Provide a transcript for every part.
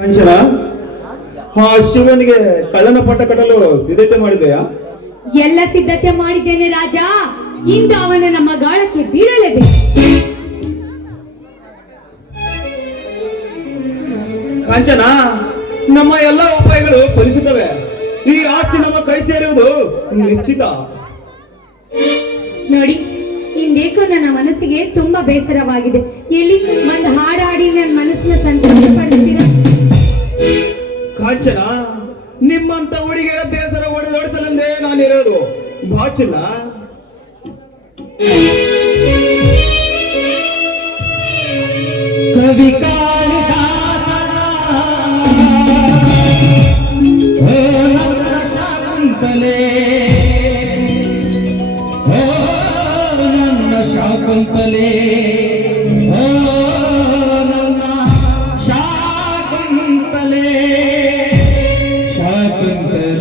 ಕಾಂಚನ, ಶಿವನಿಗೆ ಕಳ್ಳನ ಪಟ್ಟ ಕಟ್ಟಲು ಸಿದ್ಧತೆ ಮಾಡಿದೆಯಾ? ಎಲ್ಲ ಸಿದ್ಧತೆ ಮಾಡಿದ್ದೇನೆ ರಾಜ. ಇಂದು ಅವನ ನಮ್ಮ ಗಾಳಕ್ಕೆ ಬೀಳಲೇಬೇಕು. ಕಾಂಚನ, ನಮ್ಮ ಎಲ್ಲ ಉಪಾಯಗಳು ಫಲಿಸುತ್ತವೆ. ಈ ಆಸ್ತಿ ನಮ್ಮ ಕೈ ಸೇರುವುದು ನಿಶ್ಚಿತ. ನೋಡಿ, ಇಂದೇಕೋ ನನ್ನ ಮನಸ್ಸಿಗೆ ತುಂಬಾ ಬೇಸರವಾಗಿದೆ. ಎಲ್ಲಿ ಒಂದು ಹಾಡು ಹಾಡಿ ನನ್ನ ಮನಸ್ಸನ್ನ ಸಂತೋಷ ಪಡಿಸ್ತೀರಾ? ಕಾಂಚನ, ನಿಮ್ಮಂತ ಹುಡುಗಿಯರ ಬೇಸರ ಓಡಿಸಲೆಂದೇ ನಾನಿರೋದು. ಬಾಚಿಲ್ಲ. ಕವಿ ಕಾಳಿದಾಸನ ನನ್ನ ಶಾಕುಂತಲೆ, ನನ್ನ ಶಾಕುಂತಲೆ, ನನ್ನ ಶಾಕುಂತಲೆ, ಶಾಕುಂತಲೆ.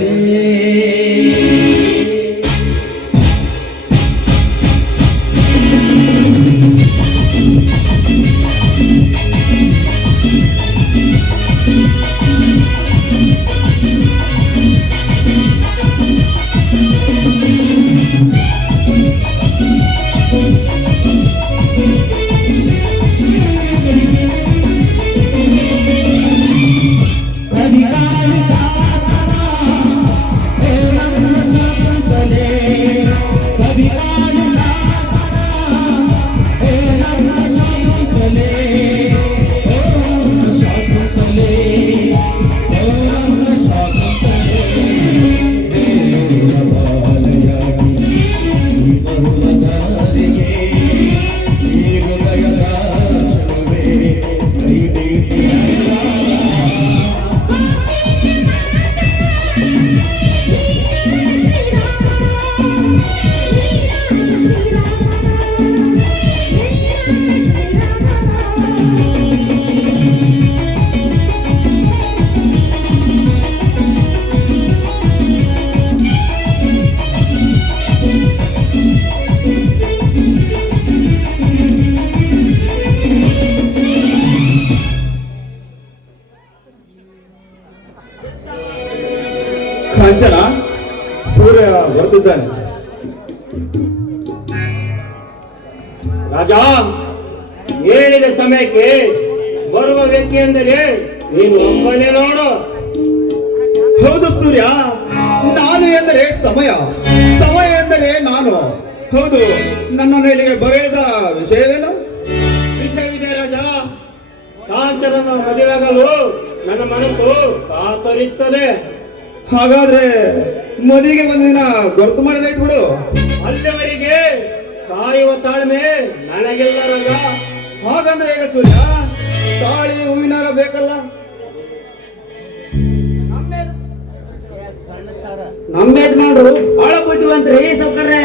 ಕಾಂಚನ, ಸೂರ್ಯ ಬರುತ್ತಿದ್ದಾನೆ. ರಾಜ, ಹೇಳಿದ ಸಮಯಕ್ಕೆ ಬರುವ ವ್ಯಕ್ತಿ ಎಂದರೆ ನೀನು ಒಬ್ಬನೇ ನೋಡು. ಹೌದು ಸೂರ್ಯ, ನಾನು ಎಂದರೆ ಸಮಯ, ಸಮಯ ಎಂದರೆ ನಾನು. ಹೌದು, ನನ್ನನ್ನು ಇಲ್ಲಿಗೆ ಬರೆಯದ ವಿಷಯವೇನು? ವಿಷಯವಿದೆ ರಾಜ. ಕಾಂಚನನ್ನು ಮದುವೆಯಾಗಲು ನನ್ನ ಮನಸ್ಸು ಕಾತರಿತ್ತದೆ. ಹಾಗಾದ್ರೆ ಮದುವೆಗೆ ಒಂದು ದಿನ ಗೊತ್ತು ಮಾಡಬೇಕು ಬಿಡು. ಅಲ್ಲಿವರೆಗೆ ಕಾಯುವ ತಾಳ್ಮೆ ನನಗಿಲ್ಲ ರಾಜ. ಹಾಗಂದ್ರೆ ಈಗ ಸೂರ್ಯ, ತಾಳಿ ಹೂವಿನಾರ ಬೇಕಲ್ಲ? ನಮ್ಮ ಯಜಮಾನ್ರು ಬಹಳ ಬುದ್ಧಿವಂತರಿ ಸೌಕರ್ಯ.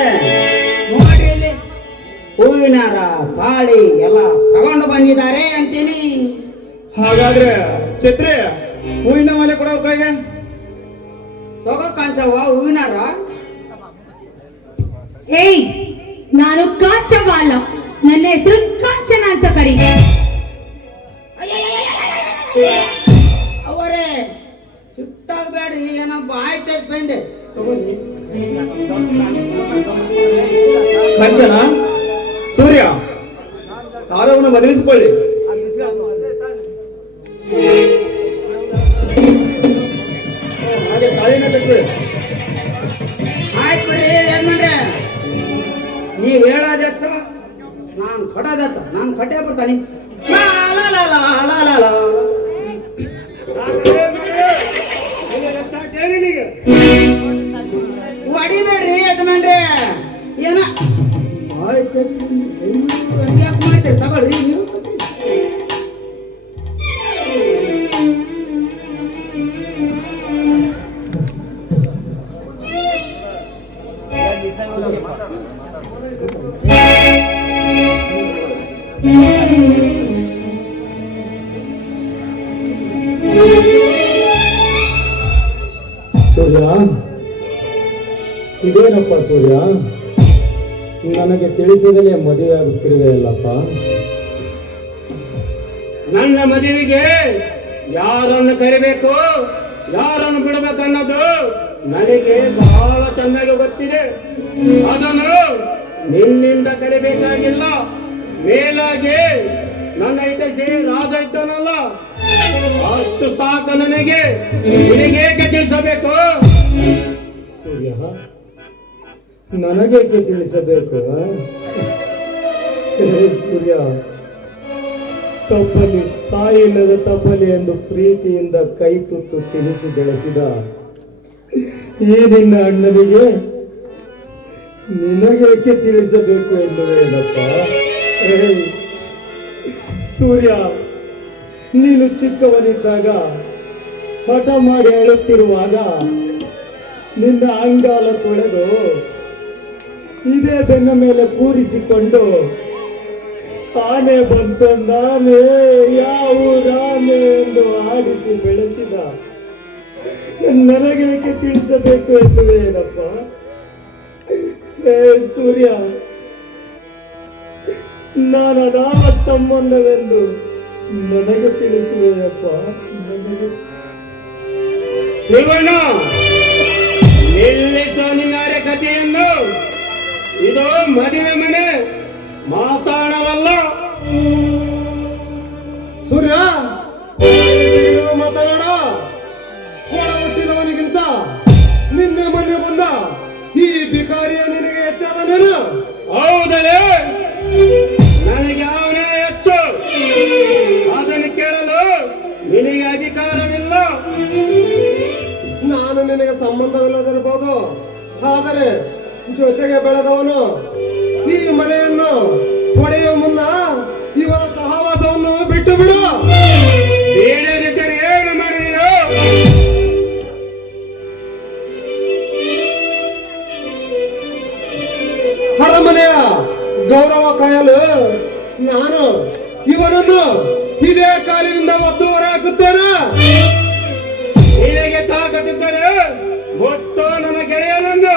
ನೋಡಿ ಇಲ್ಲಿ ಹೂವಿನಾರ ತಾಳಿ ಎಲ್ಲ ತಗೊಂಡು ಬಂದಿದ್ದಾರೆ ಅಂತೀನಿ. ಹಾಗಾದ್ರೆ ಛತ್ರಿ, ಹೂವಿನ ಮನೆ ಕೊಡೋ ಕೈಗೆ ತಗೋ ಕಾಂಚವ್ವ ಹೂವಿನಾರ. ಏಯ್, ನಾನು ಕಾಂಚವ್ವ ಅಲ್ಲ, ನನ್ನ ಹೆಸರು ಕಾಂಚನ ಅಂತ ಕರಿ. ಅವರೇ ಸುಟ್ಟಾಗಬೇಡ್ರಿ, ಏನೋ ಬಾಯ್ ಟೈಪ್ ಬಂದೆ. ತಗೊಳ್ಳಿ. ಕಾಂಚನ, ಸೂರ್ಯ, ಆರವನ್ನು ಬದಲಿಸಿಕೊಳ್ಳಿ. ಹಾಗೆ ತಾಳಿನ ಕಟ್ಬಿಡಿ. ಆಯ್ತು ಬಿಡ್ರಿ, ಏನ್ ಮಾಡ್ರೆ ನೀವ್ ಹೇಳೋದತ್ತ ನಾನು ಕಟ್ಟೋದತ್ತ. ನಾನು ಕಟ್ಟೇ ಬಿಡ್ತಾನೆ. ಹೊಡಿಬೇಡ್ರಿ ಯಜಮಾನ್ರೆ. ಏನ ಆಯ್ತು ಯಾಕೆ ಮಾಡ್ತೀರಿ? ತಗೊಳ್ರಿ ನೀವು. ಸೂರ್ಯ, ಇದೇನಪ್ಪ ಸೂರ್ಯ, ನನಗೆ ತಿಳಿಸದಲೇ ಮದುವೆ ಆಗುತ್ತಿರುವೆಯಲ್ಲಪ್ಪ. ನನ್ನ ಮದುವೆಗೆ ಯಾರನ್ನು ಕರಿಬೇಕು ಯಾರನ್ನು ಬಿಡಬೇಕು ಅನ್ನೋದು ನನಗೆ ಬಹಳ ಚೆನ್ನಾಗಿ ಗೊತ್ತಿದೆ. ಅದನ್ನು ನಿನ್ನಿಂದ ಕಲಿಬೇಕಾಗಿಲ್ಲ. ಮೇಲಾಗಿ ನನ್ನ ಹಿತೈಷಿ ರಾಜ ಇದ್ದಾನಲ್ಲ, ಅಷ್ಟು ಸಾಕು ನನಗೆ. ನಿನಗೇಕೆ ತಿಳಿಸಬೇಕು? ಸೂರ್ಯ, ನನಗೇಕೆ ತಿಳಿಸಬೇಕು? ಸೂರ್ಯ, ತಪ್ಪಲಿ ತಾಯಿಲ್ಲದ ತಪ್ಪಲಿ ಎಂದು ಪ್ರೀತಿಯಿಂದ ಕೈ ತುತ್ತು ತಿಳಿಸಿ ಬೆಳೆಸಿದ ಈ ನಿನ್ನ ಅಣ್ಣನಿಗೆ ನಿನಗೇಕೆ ತಿಳಿಸಬೇಕು ಎನ್ನುವೇನಪ್ಪ? ಸೂರ್ಯ, ನೀನು ಚಿಕ್ಕವನಿದ್ದಾಗ ಹಠ ಮಾಡಿ ಅಳುತ್ತಿರುವಾಗ ನಿನ್ನ ಅಂಗಾಲ ತೊಳೆದು ಇದೇ ಬೆನ್ನ ಮೇಲೆ ಕೂರಿಸಿಕೊಂಡು ಆನೆ ಬಂತಂದಾನೆ ಯಾವ ರಾಮೆ ಎಂದು ಆಡಿಸಿ ಬೆಳೆಸಿದ ನನಗೇಕೆ ತಿಳಿಸಬೇಕು ಎನ್ನುವೇನಪ್ಪ? ಸೂರ್ಯ, ನಾನದಾವ ಸಂಬಂಧವೆಂದು ನನಗೆ ತಿಳಿಸುವೆಯಪ್ಪ. ನನಗೆ ಶಿವಣ್ಣ, ನಿಲ್ಲಿಸೋ ನಿನ್ನ ಕಥೆಯನ್ನು. ಇದು ಮದುವೆ ಮನೆ, ಮಾಸಾಣವಲ್ಲ. ಸೂರ್ಯ, ಮಾತಾಡೋಣ. ಹೊರ ಹುಟ್ಟಿದವನಿಗಿಂತ ನಿನ್ನೆ ಮನೆ ಬಂದ ಈ ಭಿಕಾರಿಯ ನಿನಗೆ ಹೆಚ್ಚಾದನೇನು? ಹೌದಲೇ, ನನಗೆ ಅವನೇ ಹೆಚ್ಚು. ಅದನ್ನು ಕೇಳಲು ನಿನಗೆ ಅಧಿಕಾರವಿಲ್ಲ. ನಾನು ನಿನಗೆ ಸಂಬಂಧವಿಲ್ಲದಿರಬಹುದು, ಆದರೆ ಜೊತೆಗೆ ಬೆಳೆದವನು. ಈ ಮನೆಯನ್ನು ಹೊಡೆಯುವ ಮುನ್ನ ಇವರ ಸಹವಾಸವನ್ನು ಬಿಟ್ಟು ಬಿಡು. ಬೇಡದಿದ್ದರೆ ಏನು ಮಾಡಿದೆಯೋ? ಅರಮನೆಯ ಗೌರವ ಕಾಯಲು ನಾನು ಇವನನ್ನು ಇದೇ ಕಾಲಿನಿಂದ ಒತ್ತು ಹೊರ ಹಾಕುತ್ತೇನೆ. ನಿನಗೆ ತಾಕತ್ತಿದ್ದರೆ ಮೊತ್ತ ನನ್ನ ಗೆಳೆಯನನ್ನು.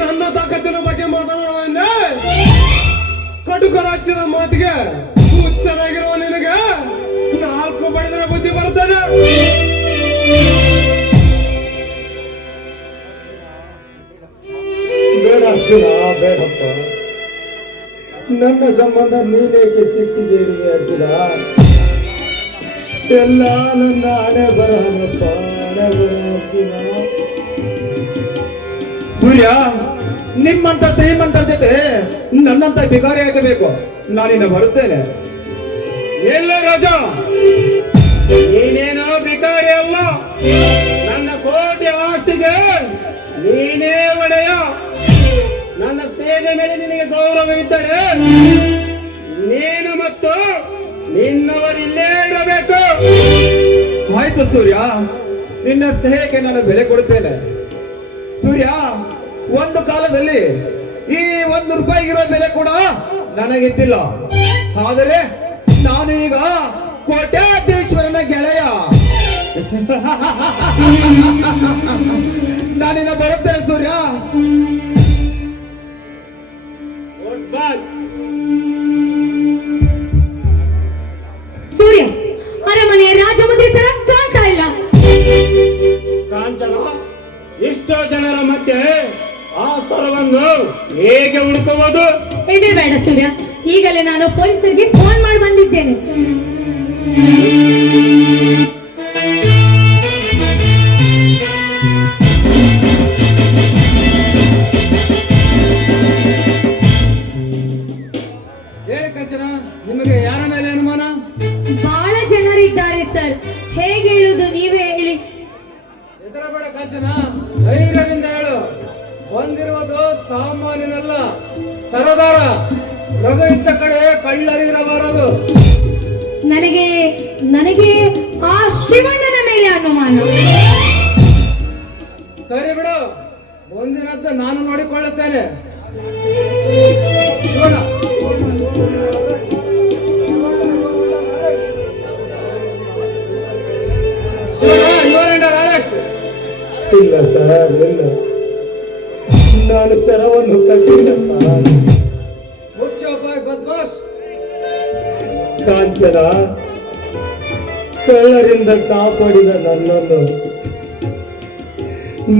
ನನ್ನ ತಾಕತ್ತಿನ ಬಗ್ಗೆ ಮಾತನಾಡುವಂದೆ ಕಟುಕ ರಾಜ್ಯದ ಮಾತಿಗೆ ಹುಚ್ಚರಾಗಿರುವ ನಿನಗೆ 4 ಬಡಿದರೆ ಬುದ್ಧಿ ಬರುತ್ತದೆ. ಬೇಡ ಅರ್ಜುನ, ಬೇಡಪ್ಪ. ನನ್ನ ಸಂಬಂಧ ನೀನೇಕೆ ಸಿಕ್ಕಿದ್ದೀರಿ ಅರ್ಜುನ? ಎಲ್ಲ ನನ್ನ ಹಣೆ ಬರಹನಪ್ಪ, ಹಣೆ ಬರಹ ಅರ್ಜುನ. ಸೂರ್ಯ, ನಿಮ್ಮಂತ ಶ್ರೀಮಂತರ ಜೊತೆ ನನ್ನಂತ ಭಿಕಾರಿ ಆಗಬೇಕು. ನಾನಿನ್ನ ಬರುತ್ತೇನೆ. ಎಲ್ಲ ರಾಜ, ನೀನೇನೋ ಭಿಕಾರಿ ಅಲ್ಲ. ನನ್ನ ಕೋಟಿ ಆಸ್ತಿಗೆ ನೀನೇ ಒಡೆಯ. ನನ್ನ ಸ್ನೇಹದ ಮೇಲೆ ನಿನಗೆ ಗೌರವವಿದ್ದರೆ ನೀನು ಮತ್ತು ನಿನ್ನವರಿಲ್ಲೇ ಇರಬೇಕು. ಆಯ್ತು ಸೂರ್ಯ, ನಿನ್ನ ಸ್ನೇಹಕ್ಕೆ ನಾನು ಬೆಲೆ ಕೊಡುತ್ತೇನೆ. ಸೂರ್ಯ, ಒಂದು ಕಾಲದಲ್ಲಿ ಈ 1 ರೂಪಾಯಿಗಿರೋ ಬೆಲೆ ಕೂಡ ನನಗಿದ್ದಿಲ್ಲ. ಆದರೆ ನಾನು ಈಗ ಕೋಟ್ಯಾಧೀಶ್ವರನ ಗೆಳೆಯ. ನಾನಿನ್ನ ಬರುತ್ತೇನೆ ಸೂರ್ಯ. Good bye. ಸೂರ್ಯ, ಅರಮನೆಯ ರಾಜಮಂತ್ರಿ ಸರ ಕಾಣ್ತಾ ಇಲ್ಲ. ಕಾಂಚನ, ಎಷ್ಟೋ ಜನರ ಮಧ್ಯೆ ಆ ಸ್ವರವನ್ನು ಹೇಗೆ ಹುಡುಕುವುದು? ಬೇಡ ಸೂರ್ಯ, ಈಗಲೇ ನಾನು ಪೊಲೀಸರಿಗೆ ಫೋನ್ ಮಾಡಿ ಬಂದಿದ್ದೇನೆ. ಹೇಳಿ ಕಂಚನ, ನಿಮಗೆ ಯಾರ ಮೇಲೆ ಅನುಮಾನ? ಬಹಳ ಜನರಿದ್ದಾರೆ ಸರ್, ಹೇಗೆ ಹೇಳುದು ನೀವೇ ಹೇಳಿ. ಹೆದರಬೇಡ ಕಂಚನ, ಧೈರ್ಯದಿಂದ ಹೇಳು. ಬಂದಿರುವುದು ಸಾಮಾನ್ಯನಲ್ಲ, ಸರದಾರ. ರಘು ಇದ್ದ ಕಡೆ ಕಳ್ಳರಿರಬಾರದು. ನನಗೆ ಆ ಶಿವಣ್ಣನ ಮೇಲೆ ಅನುಮಾನ. ಸರಿ ಬಿಡು, ಮುಂದಿನದ್ದು ನಾನು ನೋಡಿಕೊಳ್ಳುತ್ತೇನೆ. ಶಿವಣ್ಣ, ಇಲ್ಲ ಸರ್, ಇಲ್ಲ. ನಾನು ಸರವನ್ನು ಕಟ್ಟಿಲ್ಲ ಸರ್. ಮುಚ್ಚ ಬದ್ಮಾಶ್. ಕಾಂಚನ, ಕಳ್ಳರಿಂದ ಕಾಪಾಡಿದ ನನ್ನನ್ನು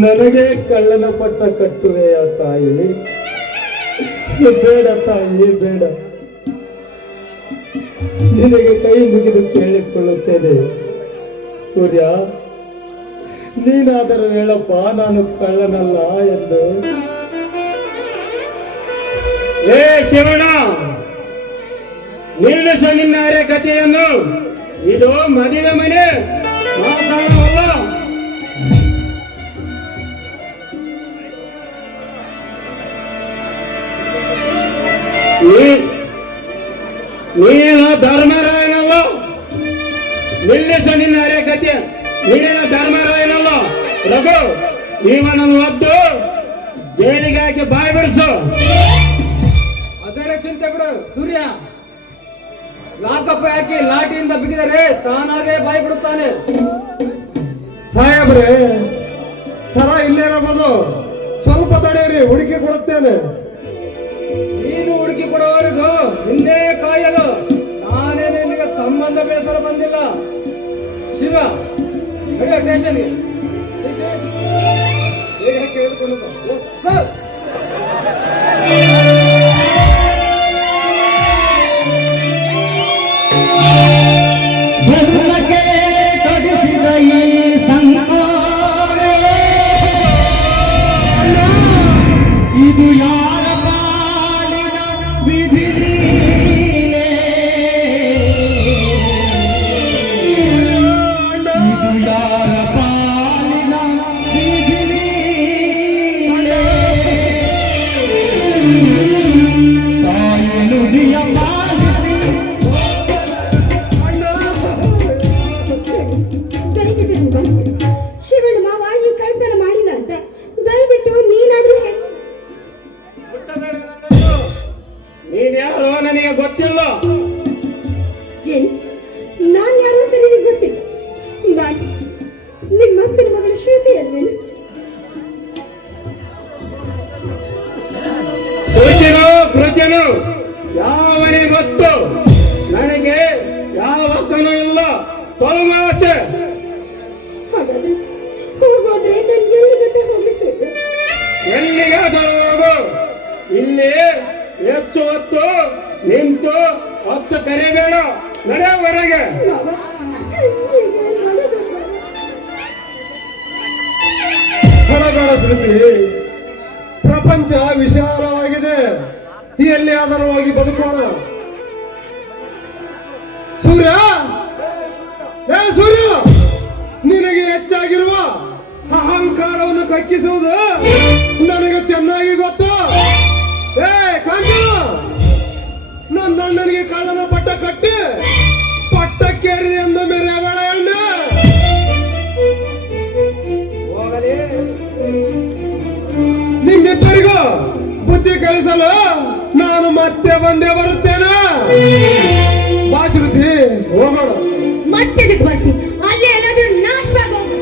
ನನಗೆ ಕಳ್ಳನ ಪಟ್ಟ ಕಟ್ಟುವೆಯ ತಾಯಿ? ಬೇಡ ತಾಯಿ, ಬೇಡ. ನಿನಗೆ ಕೈ ಮುಗಿದು ಕೇಳಿಕೊಳ್ಳುತ್ತೇನೆ ಸೂರ್ಯ, ನೀನಾದರೂ ಹೇಳಪ್ಪ ನಾನು ಕಳ್ಳನಲ್ಲ ಎಂದು. ಏ ಶಿವಣ್ಣ, ನಿಲ್ಲಿಸ ನಿನ್ನ ಕಥೆಯನ್ನು. ಇದು ಮದುವೆ ಮನೆ, ಮಾತಾಡವಲ್ಲ. ನೀನು ಧರ್ಮರಾಯನಲ್ಲ. ನಿಲ್ಲಿಸ ನಿನ್ನ ಕಥೆ. ನೀನೇನ ಧರ್ಮರಾಯನಲ್ಲ. ರಘು, ಇವನನ್ನು ಒದ್ದು ಜೈಲಿಗೆ ಹಾಕಿ ಬಾಯಿ ಬಿಡಿಸು. ಅದರ ಚಿಂತೆ ಬಿಡು ಸೂರ್ಯ. ಲಾಕಪ್ಪ ಹಾಕಿ ಲಾಠಿಯಿಂದ ಬಿಗಿದರೆ ತಾನಾಗೇ ಬಾಯಿ ಬಿಡುತ್ತಾನೆ. ಸಾಹೇಬ್ರೆ, ಸರ ಇಲ್ಲೇರಬಹುದು, ಸ್ವಲ್ಪ ತಡೆಯಿರಿ, ಹುಡುಕಿ ಕೊಡುತ್ತೇನೆ. ನೀನು ಹುಡುಕಿ ಕೊಡುವವರೆಗೂ ನಿನ್ನೇ ಕಾಯಲು ನಾನೇನು ಇಲ್ಲಿಗೆ ಸಂಬಂಧ ಬೇಸರ ಬಂದಿಲ್ಲ. ಶಿವ, ನಡೆಯ ಸ್ಟೇಷನ್ಗೆ. ಕೇಳಿಕೊಂಡು ಬಾ. ಸರ್, ಇದು ಯಾರ ಪಾಲಿನ ವಿಧಿ ಲೀಲೆ? ಇದು ಯಾರ ಪಾಲಿನ ವಿಧಿ ಲೀಲೆ? ತಾಯಿ ನುಡಿಯ ಪಾಲಿಸಿ ಶಿವಣ್ಣ ಮಾವ ಈ ಕಳ್ತನ ಮಾಡಿಲ್ಲ ಅಂತ ದಯವಿಟ್ಟು ನೀನಾದ್ರೂ ಹೇಳಿ. ನೀನ್ ಯಾರು ನನಗೆ ಗೊತ್ತಿಲ್ಲ. ಏನ್ ನಾನ್ ಯಾರು ಅಂತ ನಿನಗೆ ಗೊತ್ತಿಲ್ಲ? ನಾನು ನಿಮ್ಮ ಅಕ್ಕನ ಮಗಳು ಶ್ರುತಿ ಅಲ್ವೇನು? ಸೂಚನು ಕೃತ್ಯನು ಯಾವನೇ ಗೊತ್ತು. ನನಗೆ ಯಾವ ಹಕ್ಕನೂ ಇಲ್ಲ. ತೊಲಗು ಆಚೆ. ಹಾಗಾದ್ರೆ ಹೋಗೋದ್ರೆ ನಾನು ಎಲ್ಲಿ ಜೊತೆ ಹೋಗಿಸಿದ್ರು? ಎಲ್ಲಿಗಾದರೂ ಹೋಗು. ಇಲ್ಲಿ ಹೆಚ್ಚು ಹೊತ್ತು ನಿಂತು ಹೊತ್ತು ಕರಿಬೇಡ. ನಡೆ ಹೊರಗೆ. ಮಾವ, ಹೀಗೇನ್ ಮಾಡೋದು? ಹೊರಬೇಡ ಶ್ರುತಿ, ಪ್ರಪಂಚ ವಿಶಾಲವಾಗಿದೆ, ಎಲ್ಲಿ ಆದರೂ ಹೋಗಿ ಬದುಕೋಣ. ಸೂರ್ಯ, ಏ ಸೂರ್ಯ, ನಿನಗೆ ಹೆಚ್ಚಾಗಿರುವ ಅಹಂಕಾರವನ್ನು ಕಕ್ಕಿಸುವುದು ನನಗೆ ಚೆನ್ನಾಗಿ ಗೊತ್ತು. ಏ ಕಾಂತ, ನನ್ನ ಅಣ್ಣನಿಗೆ ಕಳ್ಳನ ಪಟ್ಟ ಕಟ್ಟಿ ಪಟ್ಟಕ್ಕೇರಿದೆ ಎಂದು ಮೆರೆಯಬೇಡ ಅಣ್ಣ. ನಿಮ್ಮಿಬ್ಬರಿಗೂ ಬುದ್ಧಿ ಕಲಿಸಲು ನಾನು ಮತ್ತೆ ಬಂದೇ ಬರುತ್ತೇನೆ. ಬಾಶ್ರುತಿ, ಹೋಗೋಣ. ಮತ್ತೆ ಬರ್ತೀನಿ. ಅಲ್ಲಿ ಎಲ್ಲಾದ್ರೂ ನಾಶವಾಗೋದು.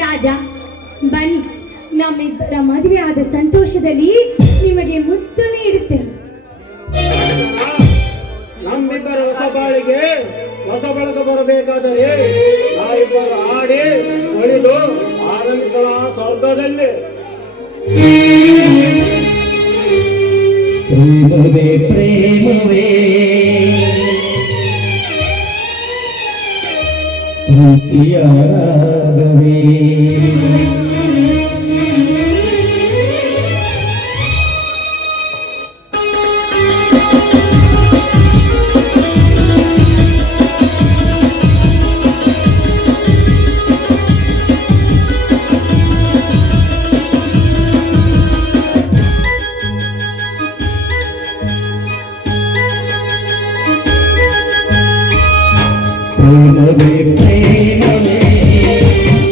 ರಾಜ, ಬನ್ನಿ, ನಮ್ಮಿಬ್ಬರ ಮದುವೆ ಆದ ಸಂತೋಷದಲ್ಲಿ ನಿಮಗೆ ಮುತ್ತು ನೀಡುತ್ತೇನೆ. ನಮ್ಮಿಬ್ಬರ ಹೊಸ ಬಾಳಿಗೆ ಹೊಸ ಬೆಳಕು ಬರಬೇಕಾದರೆ ನಾವಿಬ್ಬರು ಆಡಿ ಒಳಿದು ಆನಂದಿಸಲ ಸ್ವರ್ಗದಲ್ಲಿ. ಪ್ರೇಮವೇ ಪ್ರೇಮವೇ ಪ್ರೀತಿಯ ರಾಗವೇ. ಪ್ರೇಮವೇ ಪ್ರೇಮವೇ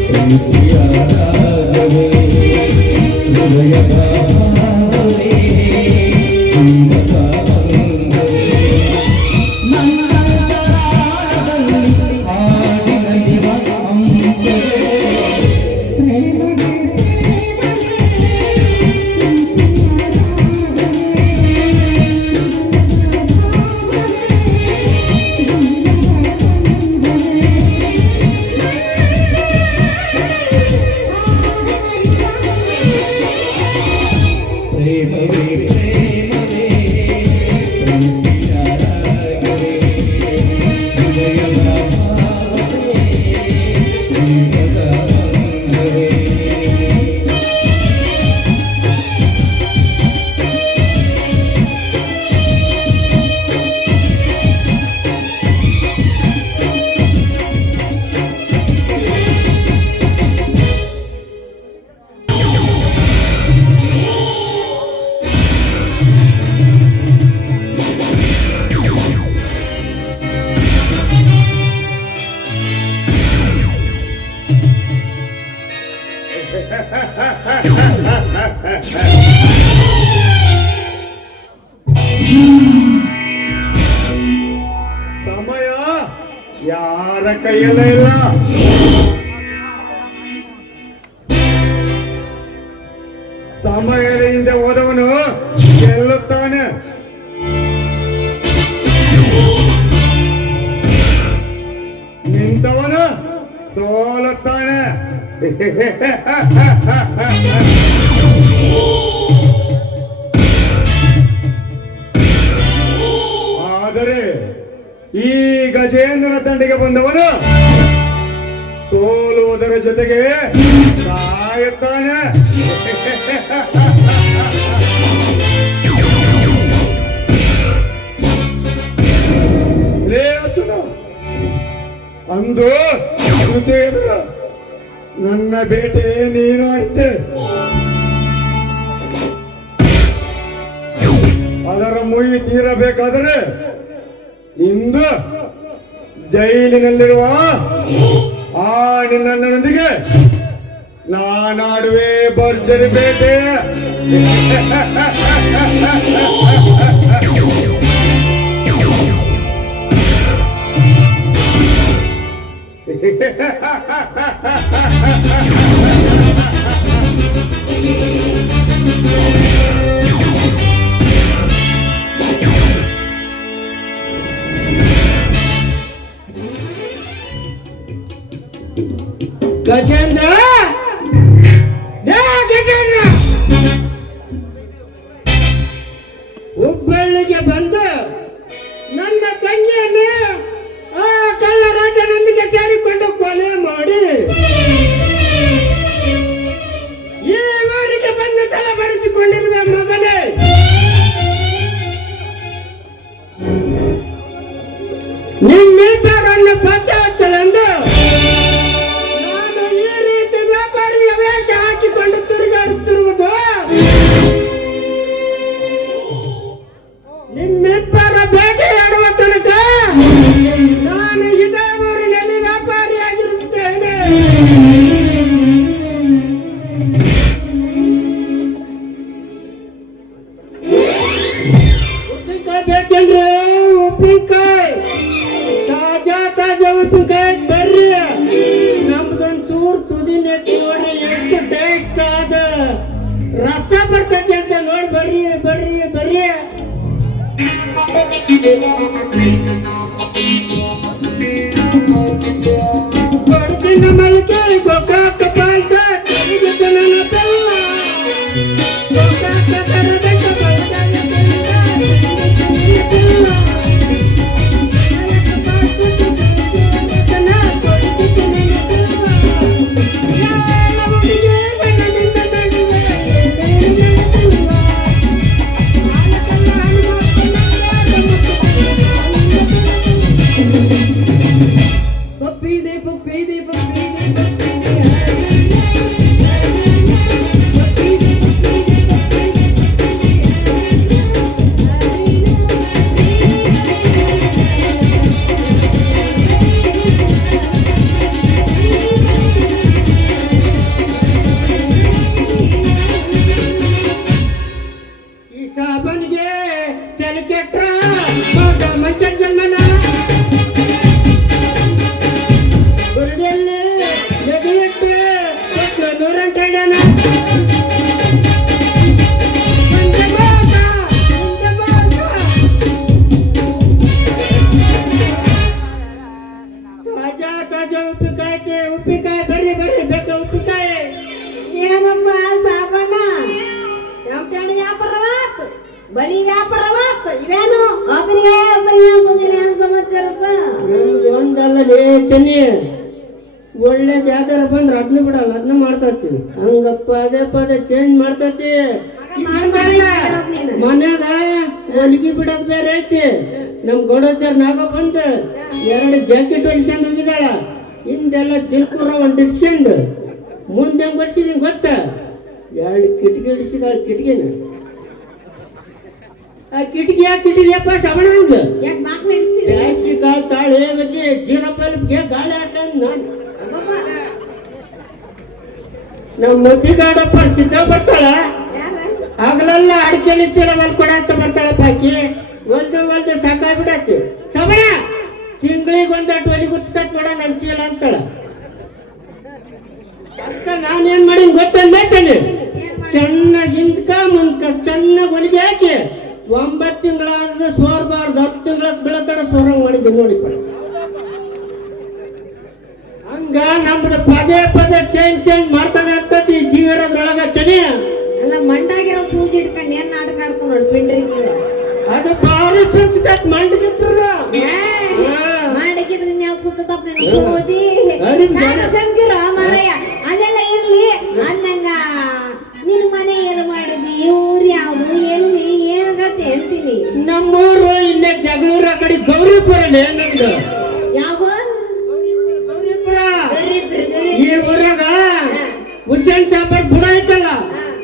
ಪ್ರೀತಿಯ ರಾಗವೇ ಹೃದಯದ ಭಾವವೇ ಜೀವದ ಬಂಧವೇ. ನನ್ನ ಅಂತರಾಳದಲ್ಲಿ ಹಾಡಿನಲ್ಲಿರುವ ಅಂಶವೇ ಪ್ರೇಮವೇ. ಯಾರ ಕೈಯಲ್ಲೇ ಇಲ್ಲ. ಸಮಯದ ಹಿಂದೆ ಹೋದವನು ಗೆಲ್ಲುತ್ತಾನೆ. ನಿಂತವನು ಸೋಲುತ್ತಾನೆ. ಆದರೆ ಈ ಗಜೇಂದ್ರನ ತಂಡಿಗೆ ಬಂದವನು ಸೋಲುವುದರ ಜೊತೆಗೆ ಸಾಯುತ್ತಾನೆ. ಲೇ ಅರ್ಜುನ, ಅಂದು ಶ್ರುತಿ ಎದುರು ನನ್ನ ಬೇಟೆ ನೀನು ಆಡಿದ್ದೆ. ಅದರ ಮುಯಿ ತೀರಬೇಕಾದರೆ ಇಂದು ಜೈಲಿನಲ್ಲಿರುವ ಆ ನಿನ್ನಣ್ಣನೊಂದಿಗೆ ನಾನಾಡುವೆ ಭರ್ಜರಿ ಬೇಟೆ. ಗಜೇಂದ್ರ, ಗಜೇಂದ್ರ, ಹುಬ್ಬಳ್ಳಿಗೆ ಬಂದು ನನ್ನ ತಂಗಿಯನ್ನು ಆ ಕಳ್ಳ ರಾಜನೊಂದಿಗೆ ಸೇರಿಕೊಂಡು ಕೊಲೆ ಮಾಡಿ ಈ ಊರಿಗೆ ಬಂದು ತಲೆ ಬರೆಸಿಕೊಂಡಿರುವ ಮಗನೇ, ನಿಮ್ಮಿಬ್ಬರನ್ನು ಪತ್ತೆ ಹಚ್ಚಲೆಂದು ನಾನು ಈ ರೀತಿ ವ್ಯಾಪಾರಿಯ ವೇಷ ಹಾಕಿಕೊಂಡು ತಿರುಗಾಡುತ್ತಿರುವುದು ನಿಮ್ಮಿಬ್ಬರ ಭೇಟಿಯಾಡುವ ತನಕ ನಾನು ಇದೇ ಊರಿನಲ್ಲಿ ವ್ಯಾಪಾರಿಯಾಗಿರುತ್ತೇನೆ. ಉಪ್ಪಿನಕಾಯಿ ಬೇಕೇನ್ರಿ? ಉಪ್ಪಿನಕಾಯಿ, ತಾಜಾ ತಾಜಾ ಉಪ್ಪಿನಕಾಯಿ ಬರ್ರಿ. ನಮ್ದೊಂಚೂರು ತುದಿನ ನೋಡಿ ಎಷ್ಟು ಟೇಸ್ಟ್ ಆದ ರಸ ಬರ್ತೈತಿ ಅಂತ ನೋಡಿ ಬರ್ರಿ ಬರ್ರಿ ಬರ್ರಿ. ಬಡಗಿನ ಮಲ್ಲಿಗೆ ಗೋಕಾಕ ಪಾಯಸ ಕರಿಗಿದ ನನ್ನ ಬೆಲ್ಲ, ಗೋಕಾಕ ಕರದಂಡ ಬಲದಾಯ ಬೆಲ್ಲ, ಪಪ್ಪಿದೆ ಪಪ್ಪಿದೆ ಪಪ್ಪಿದೆ ಪಪ್ಪಿದೆ ಈ ಸಾಬನಿಗೆ ತಲೆ ಕೆಟ್ರ ದೊಡ್ಡ ಮನುಷ್ಯನ ಜನ್ಮನ ಗುರುಡಿಯಲ್ಲಿ ನದಿಯಟ್ಟು ಕೊಟ್ಟು ನೂರಂಟೈಡನ ತಾಜಾ ತಾಜಾ ಉಪ್ಪಿನಕಾಯಿ ಬರ್ರಿ ಬರ್ರಿ ಬೇಕ ಉಪ್ಪಿನಕಾಯಿ. ಏನಪ್ಪ ಸಾಬಣ್ಣ, ನಮ್ಕಂಡು ವ್ಯಾಪಾರವಾತ್, ಬಳಿ ವ್ಯಾಪಾರವಾತ್, ಇದೇನು ಒಬ್ಬರಿಗೆ ಅಂತಂದಿನ ಏನ್ ಸಮಾಚಾರಪ್ಪ? ನಮ್ದು ಒಂದಲ್ಲೇ ಚೆನ್ನಿ ಒಳ್ಳೇದು ಯಾವ್ದಾರ ಬಂದ್ರೆ ಅದನ್ನ ಬಿಡಲ್ಲ, ಅದನ್ನ ಮಾಡ್ತತಿ. ಹಂಗಪ್ಪ ಅದೇ ಪದೇ ಚೇಂಜ್ ಮಾಡ್ತತಿ. ಮನ್ಯಾಗ ಹೊಲಿಗೆ ಬಿಡೋದ್ ಬೇರೆ ಐತಿ. ನಮ್ ಗೌಡಚಾರ ನಾಗ ಬಂದ 2 ಜಾಕೆಟ್ ಹೊಲಿಸ್ಕೊಂಡ್ ಹೋಗಿದ್ದಾಳ. ಹಿಂದೆಲ್ಲ ದಿಲ್ಕುರ ಒಂದ್ ಇಡ್ಸ್ಕೊಂಡು ಮುಂದೆ ಹೆಂಗ್ ಬರ್ಸಿದೀನಿ ಗೊತ್ತ? 2 ಕಿಟಕಿ ಇಡಿಸಿದಾಳ. ಕಿಟಕಿನ ಆ ಕಿಟಕಿಯಪ್ಪ ಶ್ರವಣ ಹಂಗ ಜಾಸ್ತಿ ಕಾಲ್ ತಾಳೆ ಬಚ್ಚಿ ಜೀರಪ್ಪಲ್ಗೆ ಗಾಳಿ ಆಟ ನಾನು ನಮ್ಮ ಮುದ್ದಿಗಾಡಪ್ಪ ಸಿದ್ಧ ಬರ್ತಾಳ. ಹಗಲೆಲ್ಲ ಅಡಿಕೆಲಿ ಚೀಲ ಹೊಲ್ ಕೊಡಾಕ ಬರ್ತಾಳಪ್ಪ ಆಕಿ. ಹೊಲ್ದು ಸಾಕಾಗ್ಬಿಡಾತಿ. ಶ್ರವಣ ತಿಂಗಳಿಗೆ ಒಂದಟ್ಟು ಒಲಿ ಗುಚ್ಚತ್ ನೋಡ ನನ್ ಚೀಲ ಅಂತಾಳ. ಅಕ್ಕ ನಾನೇನ್ ಮಾಡೀನಿ ಗೊತ್ತಲ್ಲ ಚೆನ್ನಿ, ಚೆನ್ನಾಗಿ ಹಿಂದ್ಕ ಮುಂದ್ಕ ಚೆನ್ನಾಗಿ ಹೊಲಿಗೆ ಹಾಕಿ 9 ತಿಂಗಳಾದ ಸೋರ್ಬಾರ್ದು 10 ತಿಂಗಳ ಬೀಳತಡ ಸೋರಂಗ್ ಮಾಡಿದ್ದೆ ನೋಡಿಪ್ಪ. ಹಂಗ ನಮ್ದು ಪದೇ ಚೇಂಜ್ ಮಾಡ್ತಾನೆ ಅಂತದ್ ಈ ಜೀವ ಇರೋದ್ರೊಳಗ ಚನಿ. ಅಲ್ಲ ಮಂಡಾಗಿರೋ ಸೂಜಿ ಇಟ್ಕೊಂಡು ಏನ್ ನಾಟಕ ಆಡ್ತಾವ ನೋಡಿ ಪಿಂಡ್ರಿ ಅದು ಬಾರಿ ಚುಚ್ಚುತ್ತ ಮಂಡಿಗಿತ್ರ ಮಾಡಿದ್ರೆ ನೀವು ಸುತ್ತಪ್ಪ ಸೂಜಿ ಸಂಕಿರ ಮರಯ್ಯ ಅದೆಲ್ಲ ಇರ್ಲಿ. ಅಂದಂಗ ನಿನ್ ಮನೆ ಏನು ಮಾಡಿದಿ, ಊರ್ ಯಾವ್ದು ಎಲ್ಲಿ ಏನಾಗತ್ತೆ ಅಂತೀನಿ. ನಮ್ಮೂರು ಇಲ್ಲೇ ಜಗಳೂರ ಕಡೆ ಗೌರಿಪುರನೇ ನಮ್ದು. ಯಾವ ಗೌರಿಪುರ ಈ ಊರಾಗ ಹುಸೇನ್ ಸಾಬರ್ ಬುಡ ಐತಲ್ಲ,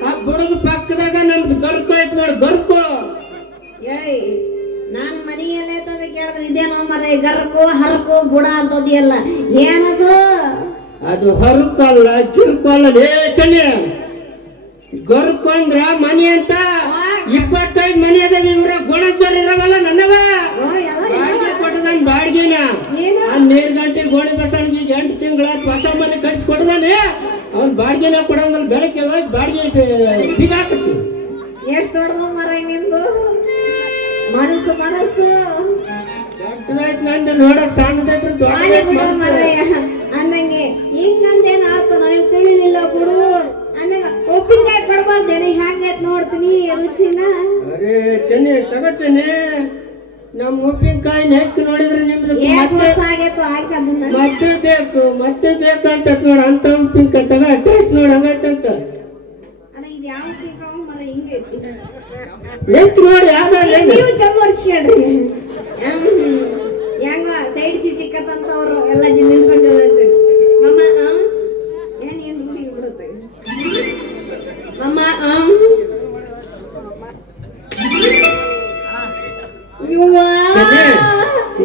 ಆ ಬುಡದ ಪಕ್ಕದಾಗ ನಮ್ದು ಗರ್ಕು ಐತ್ ನೋಡಿ, ಗರ್ಕು. ಏಯ್ ನಾನ್ ಮನೆಯಲ್ಲೇ ತದ ಕೇಳಿದ್ರೆ ಇದೇನೋ ಮರ ಗರ್ಕು ಹರಕು ಬುಡ ಅಂತದಿಯಲ್ಲ ಏನದು? ಅದು ಹರಕಲ್ಲ ಕಿರ್ಕಲ್ಲ ಚೆನ್ನ. ಗರ್ಕು ಅಂದ್ರ ಮನಿ ಅಂತ 25 ಮನಿ ಅದಾವ ಇವ್ರ ಗುಣಚರ್ ಇರವಲ್ಲ ನನ್ನವ. ಬಾಡಿಗೆ ಕೊಟ್ಟದಾನ ಬಾಡಿಗೆನ ನೀರ್ ಗಂಟೆ ಗೋಣಿ ಬಸವನಿಗೆ 8 ತಿಂಗಳ ಹೊಸ ಮನೆ ಕಟ್ಸಿಕೊಟ್ಟದಾನೆ. ಅವ್ನ ಬಾಡಿಗೆನ ಕೊಡಂಗಲ್ಲ, ಬೆಳಗ್ಗೆ ಹೋಗಿ ಬಾಡಿಗೆ ಬೀಗ ಹಾಕತ್ತಿ. ಎಷ್ಟು ದೊಡ್ಡದು ಮರ ನಿಂದು ಮನಸ್ಸು ದೊಡ್ಡದಾಯ್ತು ನಂದು, ನೋಡಕ್ ಸಣ್ಣದಾಯ್ತು ಮರಯ್ಯ. ಅಂದಂಗೆ ಹಿಂಗಂದೇನ ಆತ ನನಗೆ ತಿಳಿಲಿಲ್ಲ ಬಿಡು. ಅಂದಂಗ ಉಪ್ಪಿನಕಾಯಿ ಕೊಡ್ಬಾರ್ದೇನೆ, ಹೆಂಗೈತ್ ನೋಡ್ತೀನಿ ರುಚಿನ. ಅರೇ ಚೆನ್ನಿ ತಗೋ ಚೆನ್ನಿ, ನಮ್ಮ ಉಪ್ಪಿನಕಾಯಿ ನೆಕ್ ನೋಡಿದ್ರೆ ನಿಮ್ದು ಆಗೈತು ಹಾಕದನ್ನ ಮತ್ತೆ ಬೇಕು ಅಂತ ನೋಡ. ಅಂತ ಉಪ್ಪಿನಕಾಯಿ ತಗ, ಟೇಸ್ಟ್ ನೋಡಿ ಹಂಗೈತಂತ. ಅಣ್ಣ ಇದು ಯಾವ ಉಪ್ಪಿನಕಾಯಿ ಮರ ಹಿಂಗೈತಿ ನೆಕ್ ನೋಡಿ ಯಾವ್ದಾರ ನೀವು ಜಮ್ಮರ್ಸ್ಕೇಳ್ರಿ. ಹೆಂಗ ಸೈಡ್ ಸಿಕ್ಕತ್ತಂತವ್ರು ಎಲ್ಲ ನಿಂತ್ಕೊಂಡು ಮಮ್ಮ ಏನ್ ಹುಡುಗಿ ಬಿಡುತ್ತೆ ಮಮ್ಮ.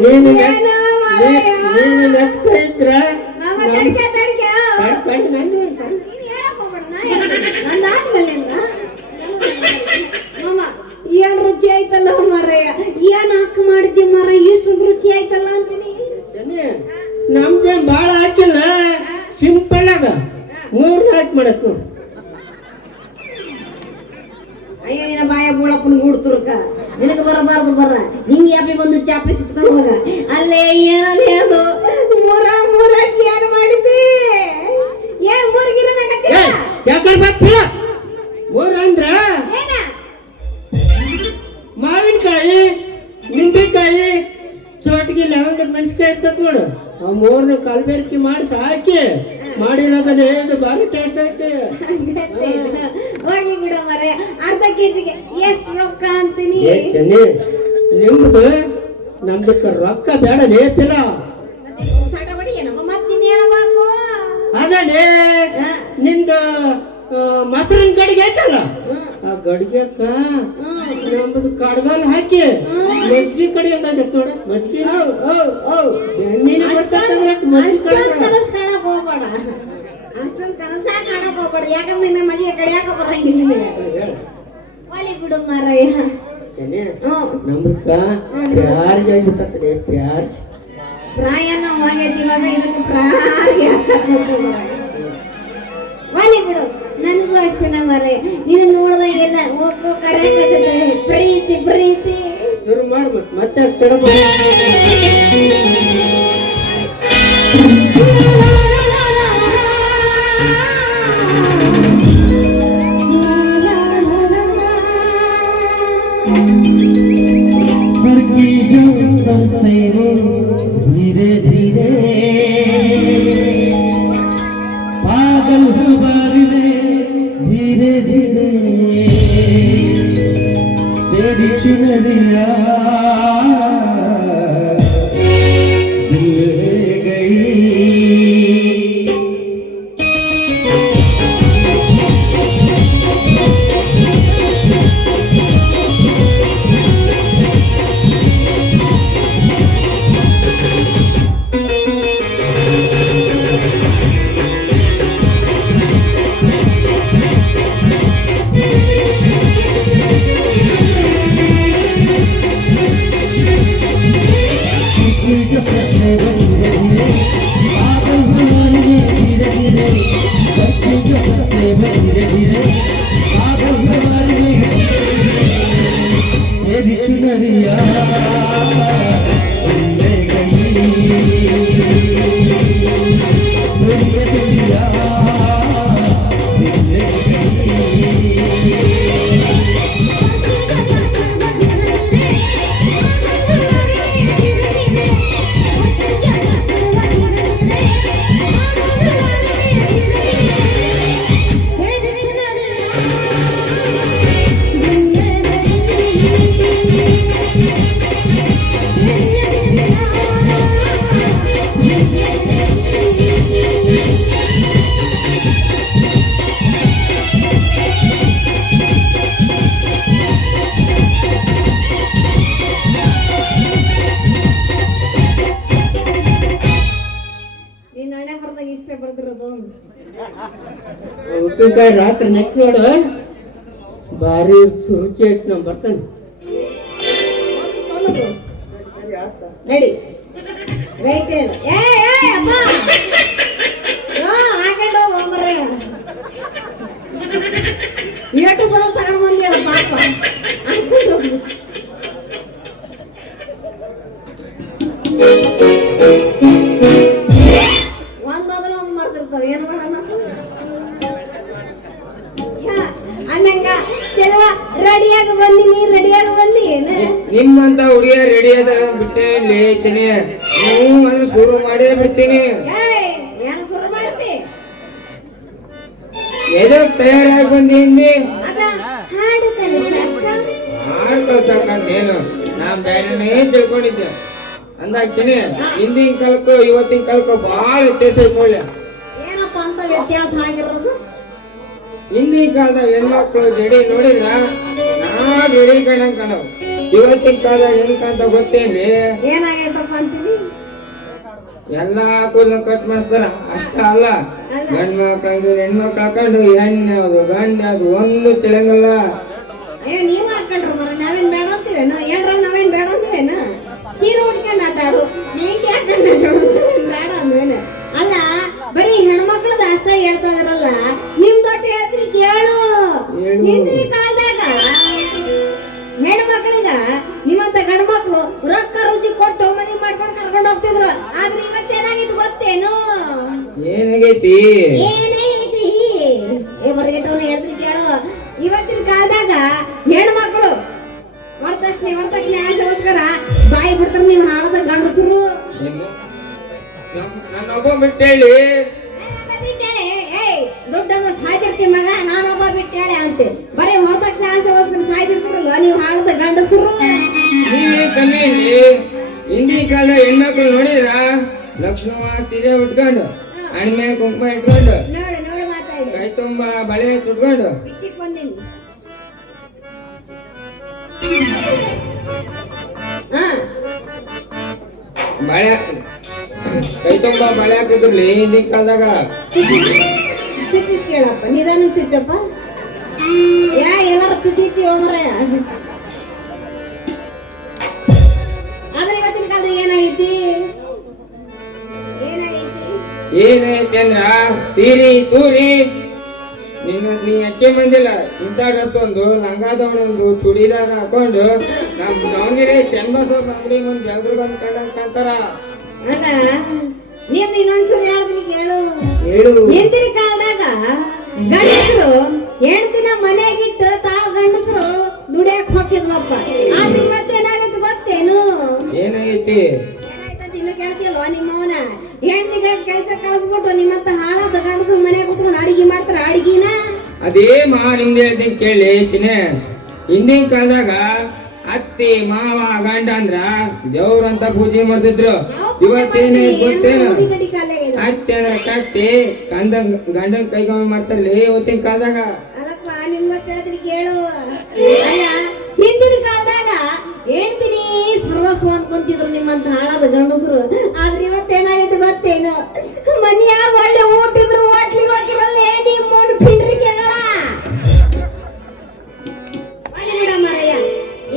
ನೀನು ನೆಕ್ತಾ ಇದ್ರ ಏನ್ ರುಚಿ ಆಯ್ತಲ್ಲ ಮರಯ್ಯ, ಏನ್ ಹಾಕ ಮಾಡಿದ್ದಿ ಮರ, ಇಷ್ಟೊಂದು ರುಚಿ ಆಯ್ತಲ್ಲ ಅಂತೀನಿ. ನಮ್ದೇನ್ ಬಾಳ ಹಾಕಿಲ್ಲ, ಸಿಂಪಲ್ ಆಗ 3 ಹಾಕಿ ಮಾಡತ್ ನೋಡು. ಅಯ್ಯೋ ನಿನ್ನ ಬಾಯ ಬೂಳಪ್ಪನ ಗೂಡ್ತುರ್ಕ ನಿನಗೆ ಬರಬಾರ್ದು ಬರ. ನಿಂಗೆ ಯಾಪಿ ಬಂದು ಚಾಪಿ ಸಿತ್ಕೊಂಡು ಹೋಗ. ಅಲ್ಲೇ ಏನಲ್ಲಿ ಅದು ಮೂರಾಕಿ ಏನು ಮಾಡಿದ್ದಿ? ಏನ್ ಮೂರ್ಗಿರ ಯಾಕಂದ್ರೆ ಬರ್ತೀಯ 3 ಅಂದ್ರ ಮಾವಿನಕಾಯಿ, ನಿಂಬೆಕಾಯಿ, ಚೋಟಿಗೆ ಲವಂಗದ ಮೆಣಸಿಕಾಯಿ ಇರ್ತದ ನೋಡು. ಆ 3 ಕಲ್ಬೇರ್ಕಿ ಮಾಡಿಸಿ ಹಾಕಿ ಮಾಡಿರೋದನ್ನ ಇದು ಬಾರಿ ಟೇಸ್ಟ್ ಐತೆ. ಹೋಗಿ ಬಿಡು ಮರ. ಅರ್ಧ ಕೆಜಿಗೆ ಎಷ್ಟು ರೊಕ್ಕ ಅಂತೀನಿ? ಚೆನ್ನಿ ನಿಮ್ದು ನಮ್ದಕ್ಕ ರೊಕ್ಕ ಬೇಡ ಲೇಪಿಲ್ಲ. ಮತ್ತಿನ್ನೇನಬೇಕು? ಅದೇ ನಿಂದು ಮೊಸರಿನ ಗಡಿಗೆ ಐತಲ್ಲ, ಆ ಗಡಿಗೆಕ್ಕ ನಮ್ದು ಕಡ್ಗಾಲ್ ಹಾಕಿ ಮಜ್ಜಿಗೆ ಕಡಿಗೆ ಆಗೈತೆ ನೋಡ. ಮಜ್ಜಿಗೆ ಎಣ್ಣೆನ ಕನಸು ಕಾಣಕ್ ಹೋಗ್ಬೇಡ, ಅಷ್ಟೊಂದು ಕನಸ ಕಾಣಕ್ ಹೋಗ್ಬೇಡ. ಯಾಕಂದ್ರೆ ನಿನ್ನ ಮಜ್ಜಿಗೆ ಕಡಿಯಾಕ ಬರಂಗಿಲ್ಲ. ಒಲಿ ಬಿಡು ಮಾರಯ್ಯ. ನಮ್ದಕ್ಕ ಪ್ಯಾರಿಗೆ ಆಗ್ಬಿಟ್ಟೆ, ಪ್ಯಾರ್ ಪ್ರಾಯ ನಾವು ಆಗೈತಿ ಇವಾಗ. ಇದಕ್ಕೆ ಪ್ರಾರಿಗೆ ಒಲಿ ಬಿಡು. ನನಗೂ ಅಷ್ಟೇನ ಮರಯ್ಯ, ನೀನು ನೋಡ್ದಾಗೆಲ್ಲ ಹೋಗೋ ಕರೆ ಪ್ರೀತಿ ಪ್ರೀತಿ ಶುರು ಮಾಡು. ಮತ್ತೆ ತಡ धीरे धीरे पागल हुए धीरे धीरे तेरी चुनरिया दिल गई. ನಿನ್ನ ಹಣೆ ಬರ್ದಾಗ ಇಷ್ಟ ಬರ್ದಿರೋದು. ಉಪ್ಪಿನಕಾಯಿ ರಾತ್ರಿ ನೆಕ್ಕಿ ನೋಡು ಭಾರಿ ರುಚಿ ಐತಿ ನಾವು ಬರ್ತಾನೆ. ನಡಿ ರೈಟ್ ಹೇಳು. ಏ ಅಮ್ಮ ಹಾಕೊಂಡು ಹೋಗ್ಬರ್ರ ಏಟು ಬರೋ ತಗೊಂಡು ಬಂದೇವ ಪಾಪ ಹಾಕೊಂಡು ಹೋಗು. ಒಂದಾದ್ರೂ ಒಂದು ಮಾಡ್ತಿರ್ತಾವ ಏನು ಮಾಡೋಣ ಅನ್ನಂಗ ಚೆಲುವ ರೆಡಿಯಾಗಿ ಬಂದಿ ಏನು ನಿಮ್ಮಂತ ಹುಡುಗಿಯ ರೆಡಿ ಅದ ಬಿಟ್ಟೆ ಚನೆ ನೀವು ಅಂದ್ರೆ ಶುರು ಮಾಡೇ ಬಿಡ್ತೀನಿ. ಏನು ಶುರು ಮಾಡ್ತಿ ಎದೋ ತಯಾರಾಗಿ ಬಂದಿನಿ ಅದ ಹಾಡು ಕಲಿಸಕ್ಕ ಹಾಡ್ ಕಲ್ಸಕ್ಕಂತೇನು ನಾ ಬೇರೆನೇ ತಿಳ್ಕೊಂಡಿದ್ದೆ. ಅಂದಾಗ ಚನೆ ಹಿಂದಿನ ಕಾಲಕ್ಕೂ ಇವತ್ತಿನ ಕಾಲಕ್ಕೂ ಬಹಳ ವ್ಯತ್ಯಾಸ ಐತೆ ನೋಡ್ಲಿ. ಏನಪ್ಪ ಅಂತ ವ್ಯತ್ಯಾಸ ಆಗಿರೋದು? ಹಿಂದಿನ ಕಾಲದಾಗ ಹೆಣ್ಮಕ್ಳು ಜಡಿ ನೋಡಿದ್ರ ನಾ ಜಡಿ ಕಾಣಂಗ್ ಕಾಣವ್. ಇವತ್ತಿನ ಕಾಲದಾಗ ಹೆಂಗಂತ ಗೊತ್ತೇನ್ರಿ ಏನಾಗೈತಪ್ಪ ಅಂತೀವಿ? ಎಲ್ಲಾ ಕೂದಲು ಕಟ್ ಮಾಡಿಸ್ತಾರ. ಅಷ್ಟ ಅಲ್ಲ ಗಂಡ್ ಮಕ್ಳು ಹೆಣ್ಮಕ್ಳು ಹಾಕೊಂಡು ಹೆಣ್ಣು ಅದು ಗಂಡ ಅದು ಒಂದು ತಿಳಿಯಂಗಲ್ಲ. ಅಯ್ಯೋ ನೀವು ಹಾಕೊಂಡ್ರು ಮರ ನಾವೇನ್ ಬೇಡ ಅಂತೀವೇನು? ಏನ್ರ ನಾವೇನ್ ಬೇಡ ಅಂತೀವೇನು? ಸೀರೆ ಉಟ್ಕೊಂಡು ಆಟಾಡು ನೈಟಿ ಹಾಕೊಂಡು ಆಟಾಡು ಬೇಡ ಅಂದ್ವೇನು? ಅಲ್ಲ ಬರೀ ಹೆಣ್ಮಕ್ಳದ ಅಷ್ಟ ಹೇಳ್ತಾ ಇದಾರಲ್ಲ, ನಿಮ್ ದೊಡ್ಡ ಹೇಳ್ತೀನಿ ಕೇಳು. ಹಿಂದಿನ ಕಾಲದಾಗ ಹೆಣ್ಮಕ್ಳಿಗ ನಿಮ್ಮಂತ ಗಂಡ ಮಕ್ಳು ರೊಕ್ಕ ರುಚಿ ಕೊಟ್ಟು ಮದುವೆ ಮಾಡ್ಕೊಂಡು ಕರ್ಕೊಂಡು ಹೋಗ್ತಿದ್ರು. ಆದ್ರೆ ಇವತ್ತೇನಾಗಿತ್ತು ಗೊತ್ತೇನು? ಏನಾಗೈತಿ ಏನೈತಿ ಬರೀಟವನ್ನ ಹೇಳ್ತೀನಿ ಕೇಳು. ಇವತ್ತಿನ ಕಾಲದಾಗ ಹೆಣ್ಮಕ್ಳು ಹೊರತಕ್ಷಣ ಆಸೆಗೋಸ್ಕರ ಬಾಯಿ ಬಿಡ್ತಾರ. ನೀವು ಹಾಳದ ಗಂಡಸರು ನನ್ನೊಬ್ಬ ಬಿಟ್ಟೇಳಿ ದುಡ್ಡನ್ನು ಸಾಯ್ತಿರ್ತಿ ಮಗ, ನಾನೊಬ್ಬ ಬಿಟ್ಟೇಳೆ ಅಂತೆ. ಬರೀ ಹೊರತಕ್ಷಣ ಆಸೆಗೋಸ್ಕರ ಸಾಯ್ತಿರ್ತಿರಲ್ವ ನೀವು ಹಾಳದ ಗಂಡಸರು. ನೀವೇ ಕಮ್ಮಿ ಇಲ್ಲಿ. ಹಿಂದಿನ ಕಾಲ ಹೆಣ್ಮಕ್ಳು ನೋಡಿದ್ರ ಲಕ್ಷ್ಮವ ಸೀರೆ ಉಟ್ಕೊಂಡು ಅಣ್ಮೆ ಕುಂಕುಮ ಇಟ್ಕೊಂಡು ನೋಡಿ ಮಾತಾಡಿ ಕೈ ತುಂಬಾ ಬಳೆ ಸುಟ್ಕೊಂಡು ಪಿಚ್ಚಿಗೆ ಬಂದೀನಿ. ಬಳೆ ಕೈ ತುಂಬಾ ಬಳೆ ಹಾಕಿದ್ರಲ್ಲಿ ಹಿಂದಿನ ಕಾಲದಾಗ. ಚುಚ್ಚಿಸ್ ಕೇಳಪ್ಪ, ನಿಧಾನ ಚುಚ್ಚಪ್ಪ. ಎಲ್ಲಾರು ಚುಚ್ಚಿ ಹೋಗ್ರ. ಆದ್ರೆ ಇವತ್ತಿನ ಕಾಲದಾಗ ಏನಾಗೈತಿ ಏನೈತಿ ಅಂದ್ರ ಸೀರಿ ತೂರಿ ನೀ ಅಕ್ಕೆ ಬಂದಿಲ್ಲ. ಇಂಥ ಡ್ರೆಸ್ ಒಂದು ಲಂಗಾದವನೊಂದು ಚೂಡಿದಾರ ಹಾಕೊಂಡು ನಮ್ ದಾವಣಗೆರೆ ಚನ್ನಬಸವ ಅಂಗಡಿ ಮುಂದೆ ಬೆಂಗ್ಳೂರ್ ಅಂತಾರ. ಅಲ್ಲ ನೀನ್ ಇನ್ನೊಂದ್ಸರಿ ಹೇಳಿದ್ರಿ ಕೇಳು. ಹೇಳು. ಹಿಂದಿನ ಕಾಲದಾಗ ಗಂಡಸರು ಹೆಣ್ತಿನ ಮನೆಗಿಟ್ಟು ತಾವು ಗಂಡಸರು ದುಡಿಯಾಕ ಹೋಗಿದ್ವಪ್ಪ. ಆದ್ರೆ ಇವತ್ತೇನಾಗೈತಿ ಗೊತ್ತೇನು? ಏನಾಗೈತಿ ಏನಾಯ್ತಂತ ಇನ್ನು ಕೇಳ್ತಿಲ್ವ ನಿಮ್ಮವನ? ಹೆಣ್ತಿಗೆ ಕೆಲಸ ಕಳಿಸ್ಬಿಟ್ಟು ನಿಮ್ಮಂತ ಹಾಳಾದ ಗಂಡಸರು ಮನೆ ಕೂತ್ಕೊಂಡು ಅಡಿಗೆ ಮಾಡ್ತಾರ. ಅಡಿಗೆನ ಅದೇ ನಿಮ್ದು ಹೇಳ್ತೀನಿ ಕೇಳಿ ಚಿನೆ. ಹಿಂದಿನ ಕಾಲದಾಗ ಅತ್ತಿ ಮಾವ ಗಂಡ ಅಂದ್ರ ದೇವ್ರಂತ ಪೂಜೆ ಮಾಡ್ತಿದ್ರು. ಇವತ್ತೇನೇ ಗೊತ್ತೇನು? ಅತ್ತೆ ಕಟ್ಟಿ ಗಂಡನ್ ಕೈಗೊಂಡು ಮಾಡ್ತಾರಲಿ ಇವತ್ತಿನ ಕಾಲದಾಗ. ಅಲ್ಲಪ್ಪ ನಿಮ್ದಷ್ಟು ಹೇಳ್ತೀನಿ ಕೇಳು. ಅಲ್ಲ ಹಿಂದಿನ ಕಾಲದಾಗ ಹೇಳ್ತೀನಿ ಸರ್ವಸ್ವ ಅನ್ಕೊಂತಿದ್ರು ನಿಮ್ಮಂತ ಹಾಳಾದ ಗಂಡಸರು. ಆದ್ರೆ ಇವತ್ತೇನಾಗೈತೆ ಗೊತ್ತೇನು? ಮನೆಯಾಗ ಒಳ್ಳೆ ಊಟಿದ್ರು ಹೋಟ್ಲಿಗೆ ಹೋಗಿರಲ್ಲ ನಿಮ್ಮೋನು ಪಿಂಡ್ರಿಕೆಗಳ ಮರಯ್ಯ.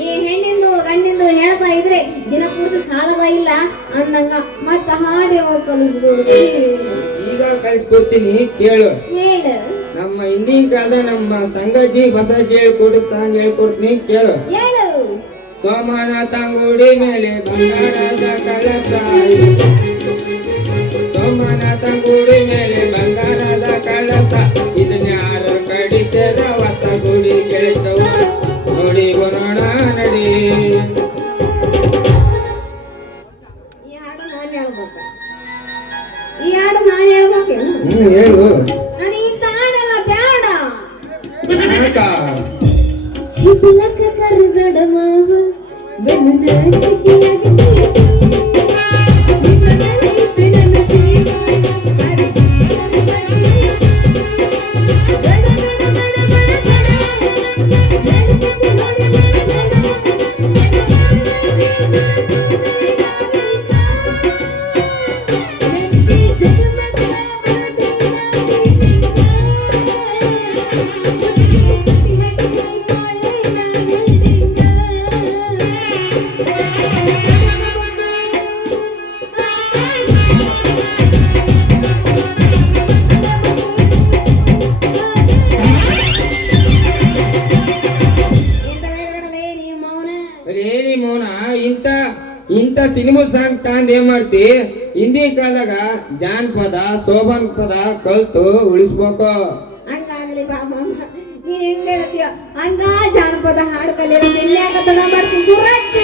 ಈ ಹೆಣ್ಣಿಂದು ಗಂಡಿಂದು ಹೇಳ್ತಾ ಇದ್ರೆ ದಿನ ಪೂರ್ತಿ ಸಾಲದ ಇಲ್ಲ ಅಂದಂಗ ಹಾಡು ಯಾವಾಗ ಕಲಿಸ್ಕೊಡ್ತಿ? ಈಗ ಕಲಿಸ್ಕೊಡ್ತೀನಿ ಕೇಳು. ಹೇಳು ನಮ್ಮ ಹಿಂದಿನ ಕಾಲದ ನಮ್ಮ ಸಂಗಜಿ ಬಸಜಿ ಹೇಳ್ಕೊಡು ಸಾಂಗ್ ಹೇಳ್ಕೊಡ್ತೀನಿ ಕೇಳು. ಹೇಳು. ಸೋಮನಾಥ ಗುಡಿ ಮೇಲೆ ಬಂಗಾರದ ಕಳಸ, ಸೋಮನಾಥ ಗುಡಿ ಮೇಲೆ ಬಂಗಾರದ ಕಳಸ, ಇದನ್ನ ಯಾರು ಕಡಿಸದ ಹೊಸ ಗುಡಿ ಕೆಳಿತವು ನೋಡಿ ಬರೋಣ ನಡಿ. ಈ ಹಾಡು ನಾನು ಹೇಳ್ಬೇಕ? ಈ ಹಾಡು ನಾನು ಹೇಳ್ಬೇಕೇನು? ನೀನು ಹೇಳು. ನಾನು ಇಂಥ ಹಾಡೆಲ್ಲ ಬೇಡ. ಯಾಕ? ಹಿತ್ತಲಕ್ಕ ಕರುಗಡ ಮಾವ ಬೆನ್ನ ಚಿಕ್ಕಿಯಾಗಿ ಏನಿ ಮೌನ ಇಂತ ಇಂತ ಸಿನಿಮಾ ಸಾಂಗ್ ತಂದ್ ಏನ್ ಮಾಡ್ತಿ? ಹಿಂದಿನ ಕಾಲದಾಗ ಜಾನಪದ ಸೋಬಾನ್ ಪದ ಕಲ್ತು ಉಳಿಸ್ಬೇಕು. ಹಂಗಾಗ್ಲಿ ಬಾ ಮಾಮ, ನೀನ್ ಹೆಂಗ್ ಹೇಳ್ತೀಯ ಹಂಗ ಜಾನಪದ ಹಾಡು ಕಲಿಯೋದು ಎಲ್ಲಿಯಾಗ ತಡ ಮಾಡ್ತೀನಿ ಸುರಾಜ್.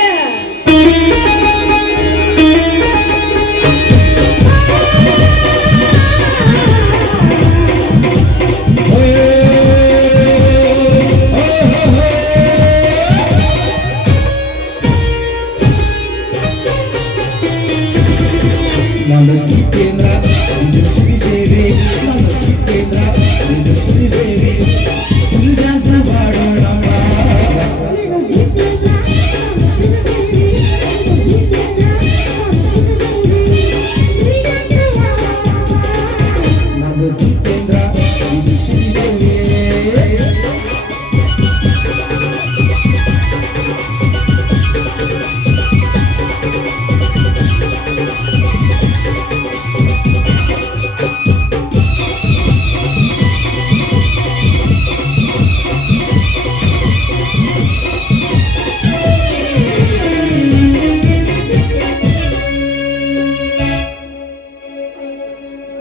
ನಮ್ಮ ಜಿತೇಂದ್ರ ಇದು ಶ್ರೀದೇವಿ, ನಮ್ಮ ಜಿತೇಂದ್ರ ಇದು ಶ್ರೀದೇವಿ, ಉಲ್ಲಾಸ ಮಾಡೋಣಮ್ಮ. ನಮ್ಮ ಜಿತೇಂದ್ರ ಇದು ಶ್ರೀದೇವಿ.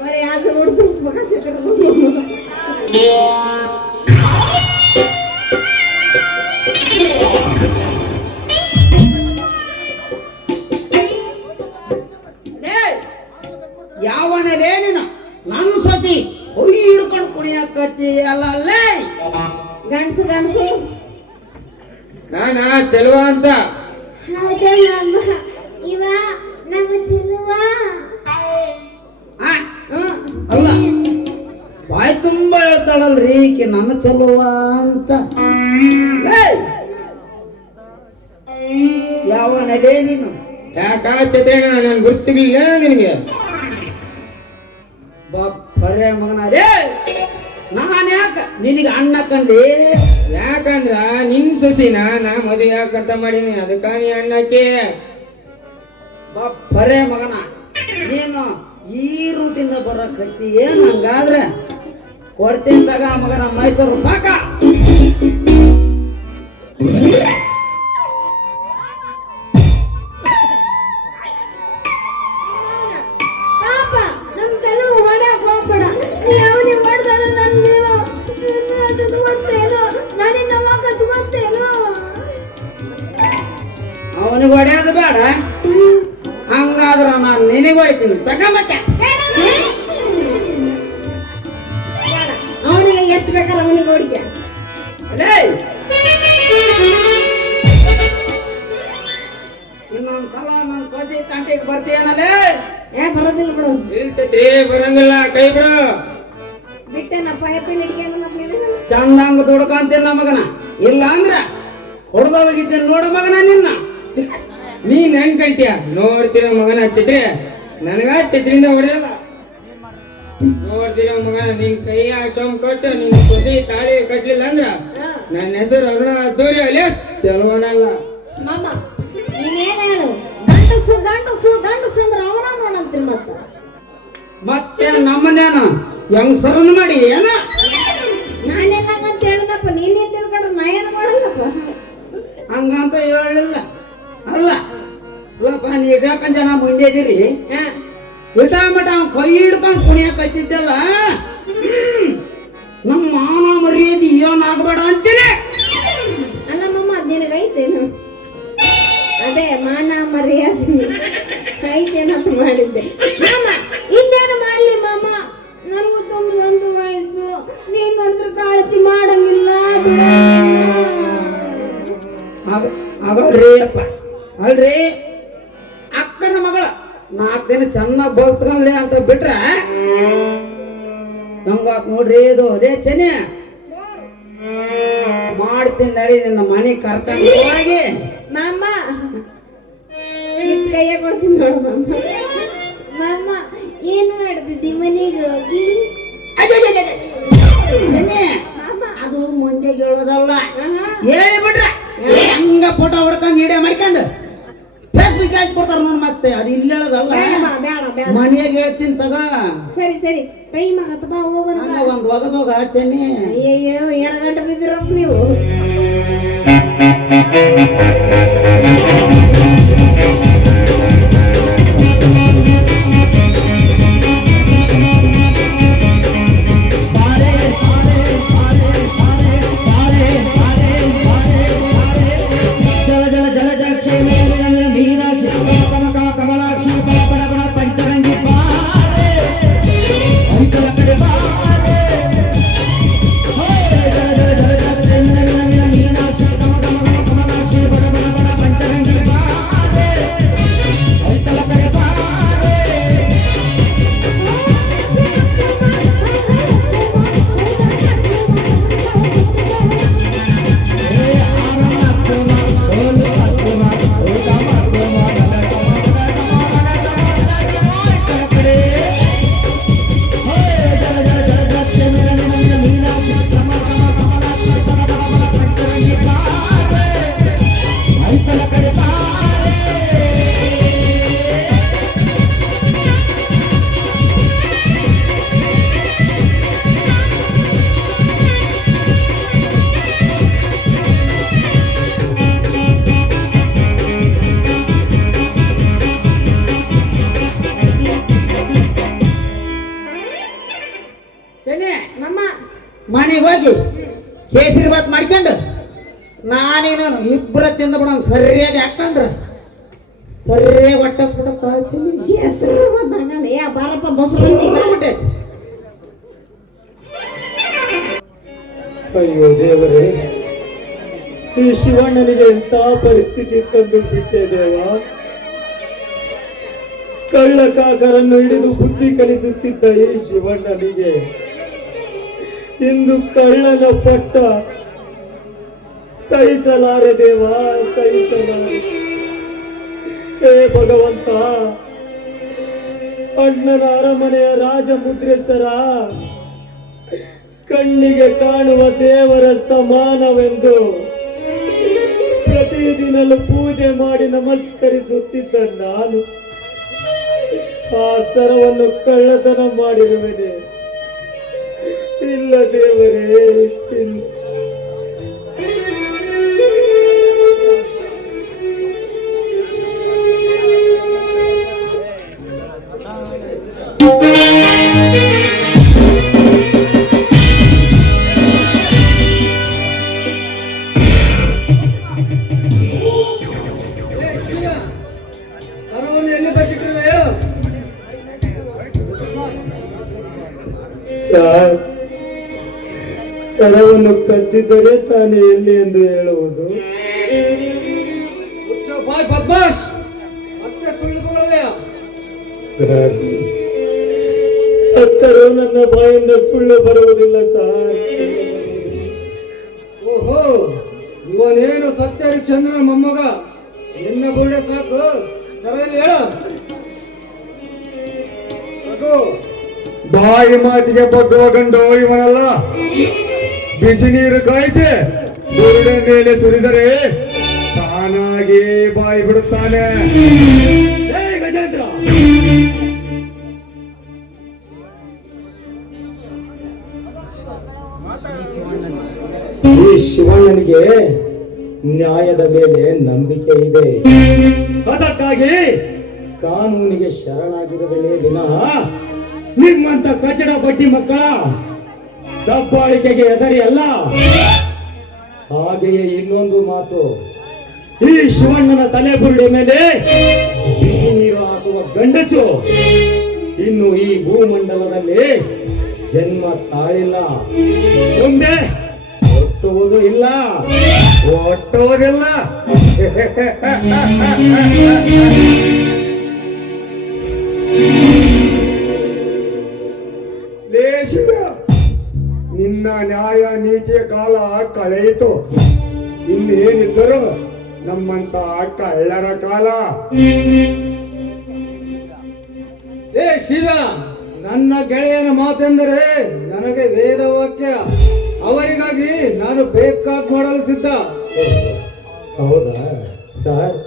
अरे आज उडसूस बघा सगळं. ಯಾವನಲೇ ನೀನು ನನ್ನ ಸೊಸಿ ಹೊಯ್ ಹಿಡ್ಕೊಂಡು ಕುಣಿಯಕತ್ತಿ ಅಲ್ಲೇ. ಗಂಡಸು ಗಂಡಸು ನಾನಾ ಚೆಲುವ ಅಂತ. ಹೌದಮ್ಮ, ಇವ ನಮ್ಮ ಚೆಲುವ. ಅಲ್ಲ ಬಾಯಿ ತುಂಬ ಹೇಳ್ತಾಳಲ್ರಿ ಈಕೆ ನನ್ನ ಚೆಲುವ ಅಂತ. ಯಾವನಲೇ ನೀನು? ಯಾಕ ಚಂದ್ರಣ್ಣ ನನ್ ಗುರ್ತು ಸಿಗ್ಲಿಲ್ಲ ನಿನಗೆ? ಬರೇ ಮಗನ ರೇ, ನಾನ್ ಯಾಕ ನಿನಗೆ ಅಣ್ಣ ಕಂಡಿ? ಯಾಕಂದ್ರ ನಿನ್ ಸೊಸಿನ ನಾ ಮದುವೆ ಯಾಕಂತ ಮಾಡೀನಿ, ಅದಕ್ಕ ನೀ ಅಣ್ಣಕ್ಕೆ. ಬರೇ ಮಗನ ನೀನು ಈ ರೂಟಿಂದ ಬರಕತ್ತಿ ಏನ್? ಹಂಗಾದ್ರೆ ಕೊಡ್ತಿಂದಾಗ ಮಗನ ಮೈಸೂರು ಪಾಕ. ಪಾಪ ನಮ್ ಚೆಲುವ ಹೊಡ್ಯಾಕ ಹೋಗ್ಬೇಡ. ನೀ ಅವನಿಗೆ ಹೊಡೆದ್ರೆ ನನ್ ಜೀವ ಅದು ಗೊತ್ತೇನೋ, ನಾನಿನ್ನ ಹೋಗೋದು ಗೊತ್ತೇನೋ. ಅವನಿಗೆ ಹೊಡೆಯೋದು ಬೇಡ, ಹಂಗಾದ್ರ ನಾನು ನಿನಗೆ ಹೊಡಿತೀನಿ ತಗೊಂಬತ್ತೆ. ಅವನಿಗೆ ಎಷ್ಟು ಬೇಕಾದ್ರೆ ಅವನಿಗೆ ಹೊಡಿಕ. ಅಲೇ ಇನ್ನೊಂದ್ಸಲ ನನ್ನ ಕೊಸಿ ತಂಟೆಗೆ ಬರ್ತೀಯನಲ್ಲೇ? ಬರೋದಿಲ್ಲ ಬಿಡು. ಇಲ್ ಛತ್ರಿ ಬರಂಗಿಲ್ಲ, ಕೈ ಬಿಡು. ಬಿಟ್ಟೆನಪ್ಪ ಹೆಪ್ಪಿ ಹಿಡ್ಕೊಂಡು ಚಂದಂಗ ದುಡ್ಕಂತಿಲ್ಲ ಮಗನ, ಇಲ್ಲ ಅಂದ್ರ ಹೊಡೆದ ಹೋಗಿದ್ದೇನೆ ನೋಡು ಮಗನ ನಿನ್ನ. ನೀನ್ ಹೆಂಗ್ ಕಳಿತೀಯ ನೋಡ್ತೀರ ಮಗನ ಛತ್ರಿ? ನನಗ ಛತ್ರಿಯಿಂದ ಹೊಡೆಯಲ್ಲ. ನೋಡ್ತೀರ ಮಗನ, ನಿನ್ ಕೈ ಚೊಂಬ್ ಕೊಟ್ಟು ನಿನ್ ಸೊಸಿ ತಾಳಿ ಕಟ್ಲಿಲ್ಲ ಅಂದ್ರ ನನ್ನ ಹೆಸರು ಅರುಣ ದೂರಿ ಅಲ್ಲಿ ಚಲೋನಲ್ಲ. ಮಾಮ ನೀನೇನ್ ಹೇಳು? ಗಂಡಸು ಗಂಡಸು ಗಂಡಸು ಅಂದ್ರೆ ಅವನ ನೋಡಂತೀರಿ ಮತ್ತೆ ನಮ್ಮನೇನು ಹೆಂಗಸರನ್ನು ಮಾಡಿ ಏನ ನಾನೆಲ್ಲಂತ ಹೇಳಿದಪ್ಪ, ನೀನೇ ತಿಳ್ಕೊಂಡ್ರೆ ನಾ ಏನು ಮಾಡಲ್ಲಪ್ಪ. ಹಂಗಂತ ಹೇಳಿಲ್ಲ. ಅಲ್ಲ ಇಲ್ಲಪ್ಪ, ನೀ ಇಟ್ಯಾಕಂತ ಜನ ಮುಂದೆ ಇದೀರಿ, ಹಾ, ಇಟ ಮಟ ಅವ್ನು ಕೈ ಹಿಡ್ಕೊಂಡು ಕುಣಿಯಕತ್ತಿದ್ದಲ್ಲ, ನಮ್ಮ ಮಾನ ಮರ್ಯಾದೆ ಏನಾಗಬೇಡ ಅಂತೀನಿ. ಅಲ್ಲ ಮಮ್ಮ, ನಿನಗೈತೇನು? ಅದೇ ಮಾನ ಮರ್ಯಾದೆ ಐತೇನಂತ ಮಾಡಿದ್ದೆ. ಮಾಮ ಇನ್ನೇನು ಮಾಡ್ಲಿ ಮಾಮ, ನನಗೂ ತುಂಬದೊಂದು ವಯಸ್ಸು, ನೀನ್ ನೋಡಿದ್ರೆ ಕಾಳಜಿ ಮಾಡಂಗಿಲ್ಲ, ಆಗಲ್ರಿ ಅಪ್ಪ. ಅಲ್ರಿ ಅಕ್ಕನ ಮಗಳ 4 ದಿನ ಚೆನ್ನಾಗಿ ಬಲ್ತ್ಕೊಂಡ್ಲಿ ಅಂತ ಬಿಟ್ರೆ ನಂಗಾತ್ ನೋಡ್ರಿ. ಇದು ಅದೇ ಚೆನ್ನೆ ಮಾಡ್ತೀನಿ ನಡಿ, ನಿನ್ನ ಮನೆ ಕರ್ಕೊಂಡು ಹೋಗಿ. ಮಾಮ ಕೈಯ ಕೊಡ್ತೀನಿ ನೋಡು ಮಾಮ. ಮಾಮ ಏನ್ ಮಾಡ್ತಿದ್ದಿ ಮನೆಗೆ ಹೋಗಿ? ಚೆನ್ನೆ, ಮಾಮ ಅದು ಮುಂದೆ ಹೇಳೋದಲ್ಲ, ಆಹಾ. ಹೇಳಿ ಬಿಡ್ರೆ ಹಂಗ ಫೋಟೋ ಹೊಡ್ಕೊಂಡು ವಿಡಿಯೋ ಮಾಡ್ಕೊಂಡು ಫೇಸ್ಬುಕ್ ಹಾಕಿ ಕೊಡ್ತಾರ ನೋಡ್. ಮತ್ತೆ ಅದು ಇಲ್ಲಿ ಹೇಳೋದಲ್ಲ, ಬೇಡ ಬಾ, ಬೇಡ ಬೇಡ. ಮನೆಯಾಗ ಹೇಳ್ತೀನಿ ತಗ. ಸರಿ ಸರಿ, ಟೈಮ್ ಆಗತ್ತ ಬಾ, ಹೋಗೋಣ. ಹಂಗ ಒಂದ್ ಒಗದೋಗ ಚೆನ್ನಿ. ಅಯ್ಯಯ್ಯೋ, 2 ಗಂಟೆ ಬಿದ್ದಿರಪ್ಪ ನೀವು. ಮನೆಗೆ ಹೋಗಿ ಕೇಸರಿ ಬಾತ್ ಮಾಡ್ಕೊಂಡು ನಾನೇನು ಇಬ್ಬರ ತಿಂದ ಬಿಡ ಸರಿಯಾಗಿ ಹಾಕೊಂಡ್ರ ಸರಿಯಾಗಿ ಹೊಟ್ಟೆ ಬಿಡತ್ತ ಹೆಸರು ಬಾರಪ್ಪ ಬಸರಂತಿ. ಅಯ್ಯೋ ದೇವರೇ, ಈ ಶಿವಣ್ಣನಿಗೆ ಎಂತ ಪರಿಸ್ಥಿತಿ ತಂದು ಬಿಟ್ಟೆ ದೇವ. ಕಳ್ಳ ಕಾಕರನ್ನು ಹಿಡಿದು ಬುದ್ಧಿ ಕಲಿಸುತ್ತಿದ್ದ ಈ ಶಿವಣ್ಣನಿಗೆ ಇಂದು ಕಳ್ಳನ ಪಟ್ಟ ಸಹಿಸಲಾರೆ ದೇವ, ಸಹಿಸಲಾರೆ. ಹೇ ಭಗವಂತ, ಅಣ್ಣನ ಅರಮನೆಯ ರಾಜಮುದ್ರೆ ಸರ ಕಣ್ಣಿಗೆ ಕಾಣುವ ದೇವರ ಸಮಾನವೆಂದು ಪ್ರತಿದಿನಲೂ ಪೂಜೆ ಮಾಡಿ ನಮಸ್ಕರಿಸುತ್ತಿದ್ದ ನಾನು ಆ ಸರವನ್ನು ಕಳ್ಳತನ ಮಾಡಿರುವೆನೆ. ಇಲ್ಲ ದೇವರೇ, ಇಲ್ಲ. ಸರ್, ಸರವನ್ನು ಕದ್ದಿದ್ದರೆ ತಾನೇ ಎಲ್ಲಿ ಎಂದು ಹೇಳುವುದು? ಬದ್ಮಾಶ್, ಮತ್ತೆ ಸುಳ್ಳು ಬಗಳದೆ. ಸರ್, ಸತ್ತರೂ ನನ್ನ ಬಾಯಿಂದ ಸುಳ್ಳು ಬರುವುದಿಲ್ಲ ಸರ್. ಓಹೋ, ಇವನೇನು ಸತ್ಯರಿ ಚಂದ್ರನ ಮೊಮ್ಮಗ, ನಿನ್ನ ಬುಳ್ಳೆ ಸಾಕು. ಸರಲ್ಲಿ ಹೇಳ. ಬಾಯಿ ಮಾತಿಗೆ ಬಗ್ಗುವ ಗಂಡು ಇವನಲ್ಲ. ಬಿಸಿ ನೀರು ಕಾಯಿಸಿ ಬುರುಡೆ ಮೇಲೆ ಸುರಿದರೆ ತಾನಾಗಿ ಬಾಯಿ ಬಿಡುತ್ತಾನೆ. ಗಜೇಂದ್ರ, ಶಿವಣ್ಣನಿಗೆ ನ್ಯಾಯದ ಮೇಲೆ ನಂಬಿಕೆ ಇದೆ. ಅದಕ್ಕಾಗಿ ಕಾನೂನಿಗೆ ಶರಣಾಗಿರದನೇ ವಿನಃ ನಿಮ್ಮಂತ ಕಚಡ ಬಡ್ಡಿ ಮಕ್ಕಳ ದಬ್ಬಾಳಿಕೆಗೆ ಹೆದರಿ ಅಲ್ಲ. ಹಾಗೆಯೇ ಇನ್ನೊಂದು ಮಾತು, ಈ ಶಿವಣ್ಣನ ತಲೆ ಬುರುಡೆ ಮೇಲೆ ಬಿಸಿ ನೀರು ಹಾಕುವ ಗಂಡಸು ಇನ್ನು ಈ ಭೂಮಂಡಲದಲ್ಲಿ ಜನ್ಮ ತಾಳಿಲ್ಲ, ಮುಂದೆ ಒಟ್ಟುವುದು ಇಲ್ಲ, ಒಟ್ಟುವುದಿಲ್ಲ. ಲೇಷಿಗ ನಿನ್ನ ನ್ಯಾಯ ನೀತಿಯ ಕಾಲ ಕಳೆಯಿತು. ಇನ್ನೇನಿದ್ದರೂ ನಮ್ಮಂತ ಕಳ್ಳರ ಕಾಲ. ಏ ಶಿವ, ನನ್ನ ಗೆಳೆಯನ ಮಾತೆಂದರೆ ನನಗೆ ವೇದವಾಕ್ಯ. ಅವರಿಗಾಗಿ ನಾನು ಬೇಕಾದ ಮಾಡಲು ಸಿದ್ಧ. ಹೌದಾ ಸರ್?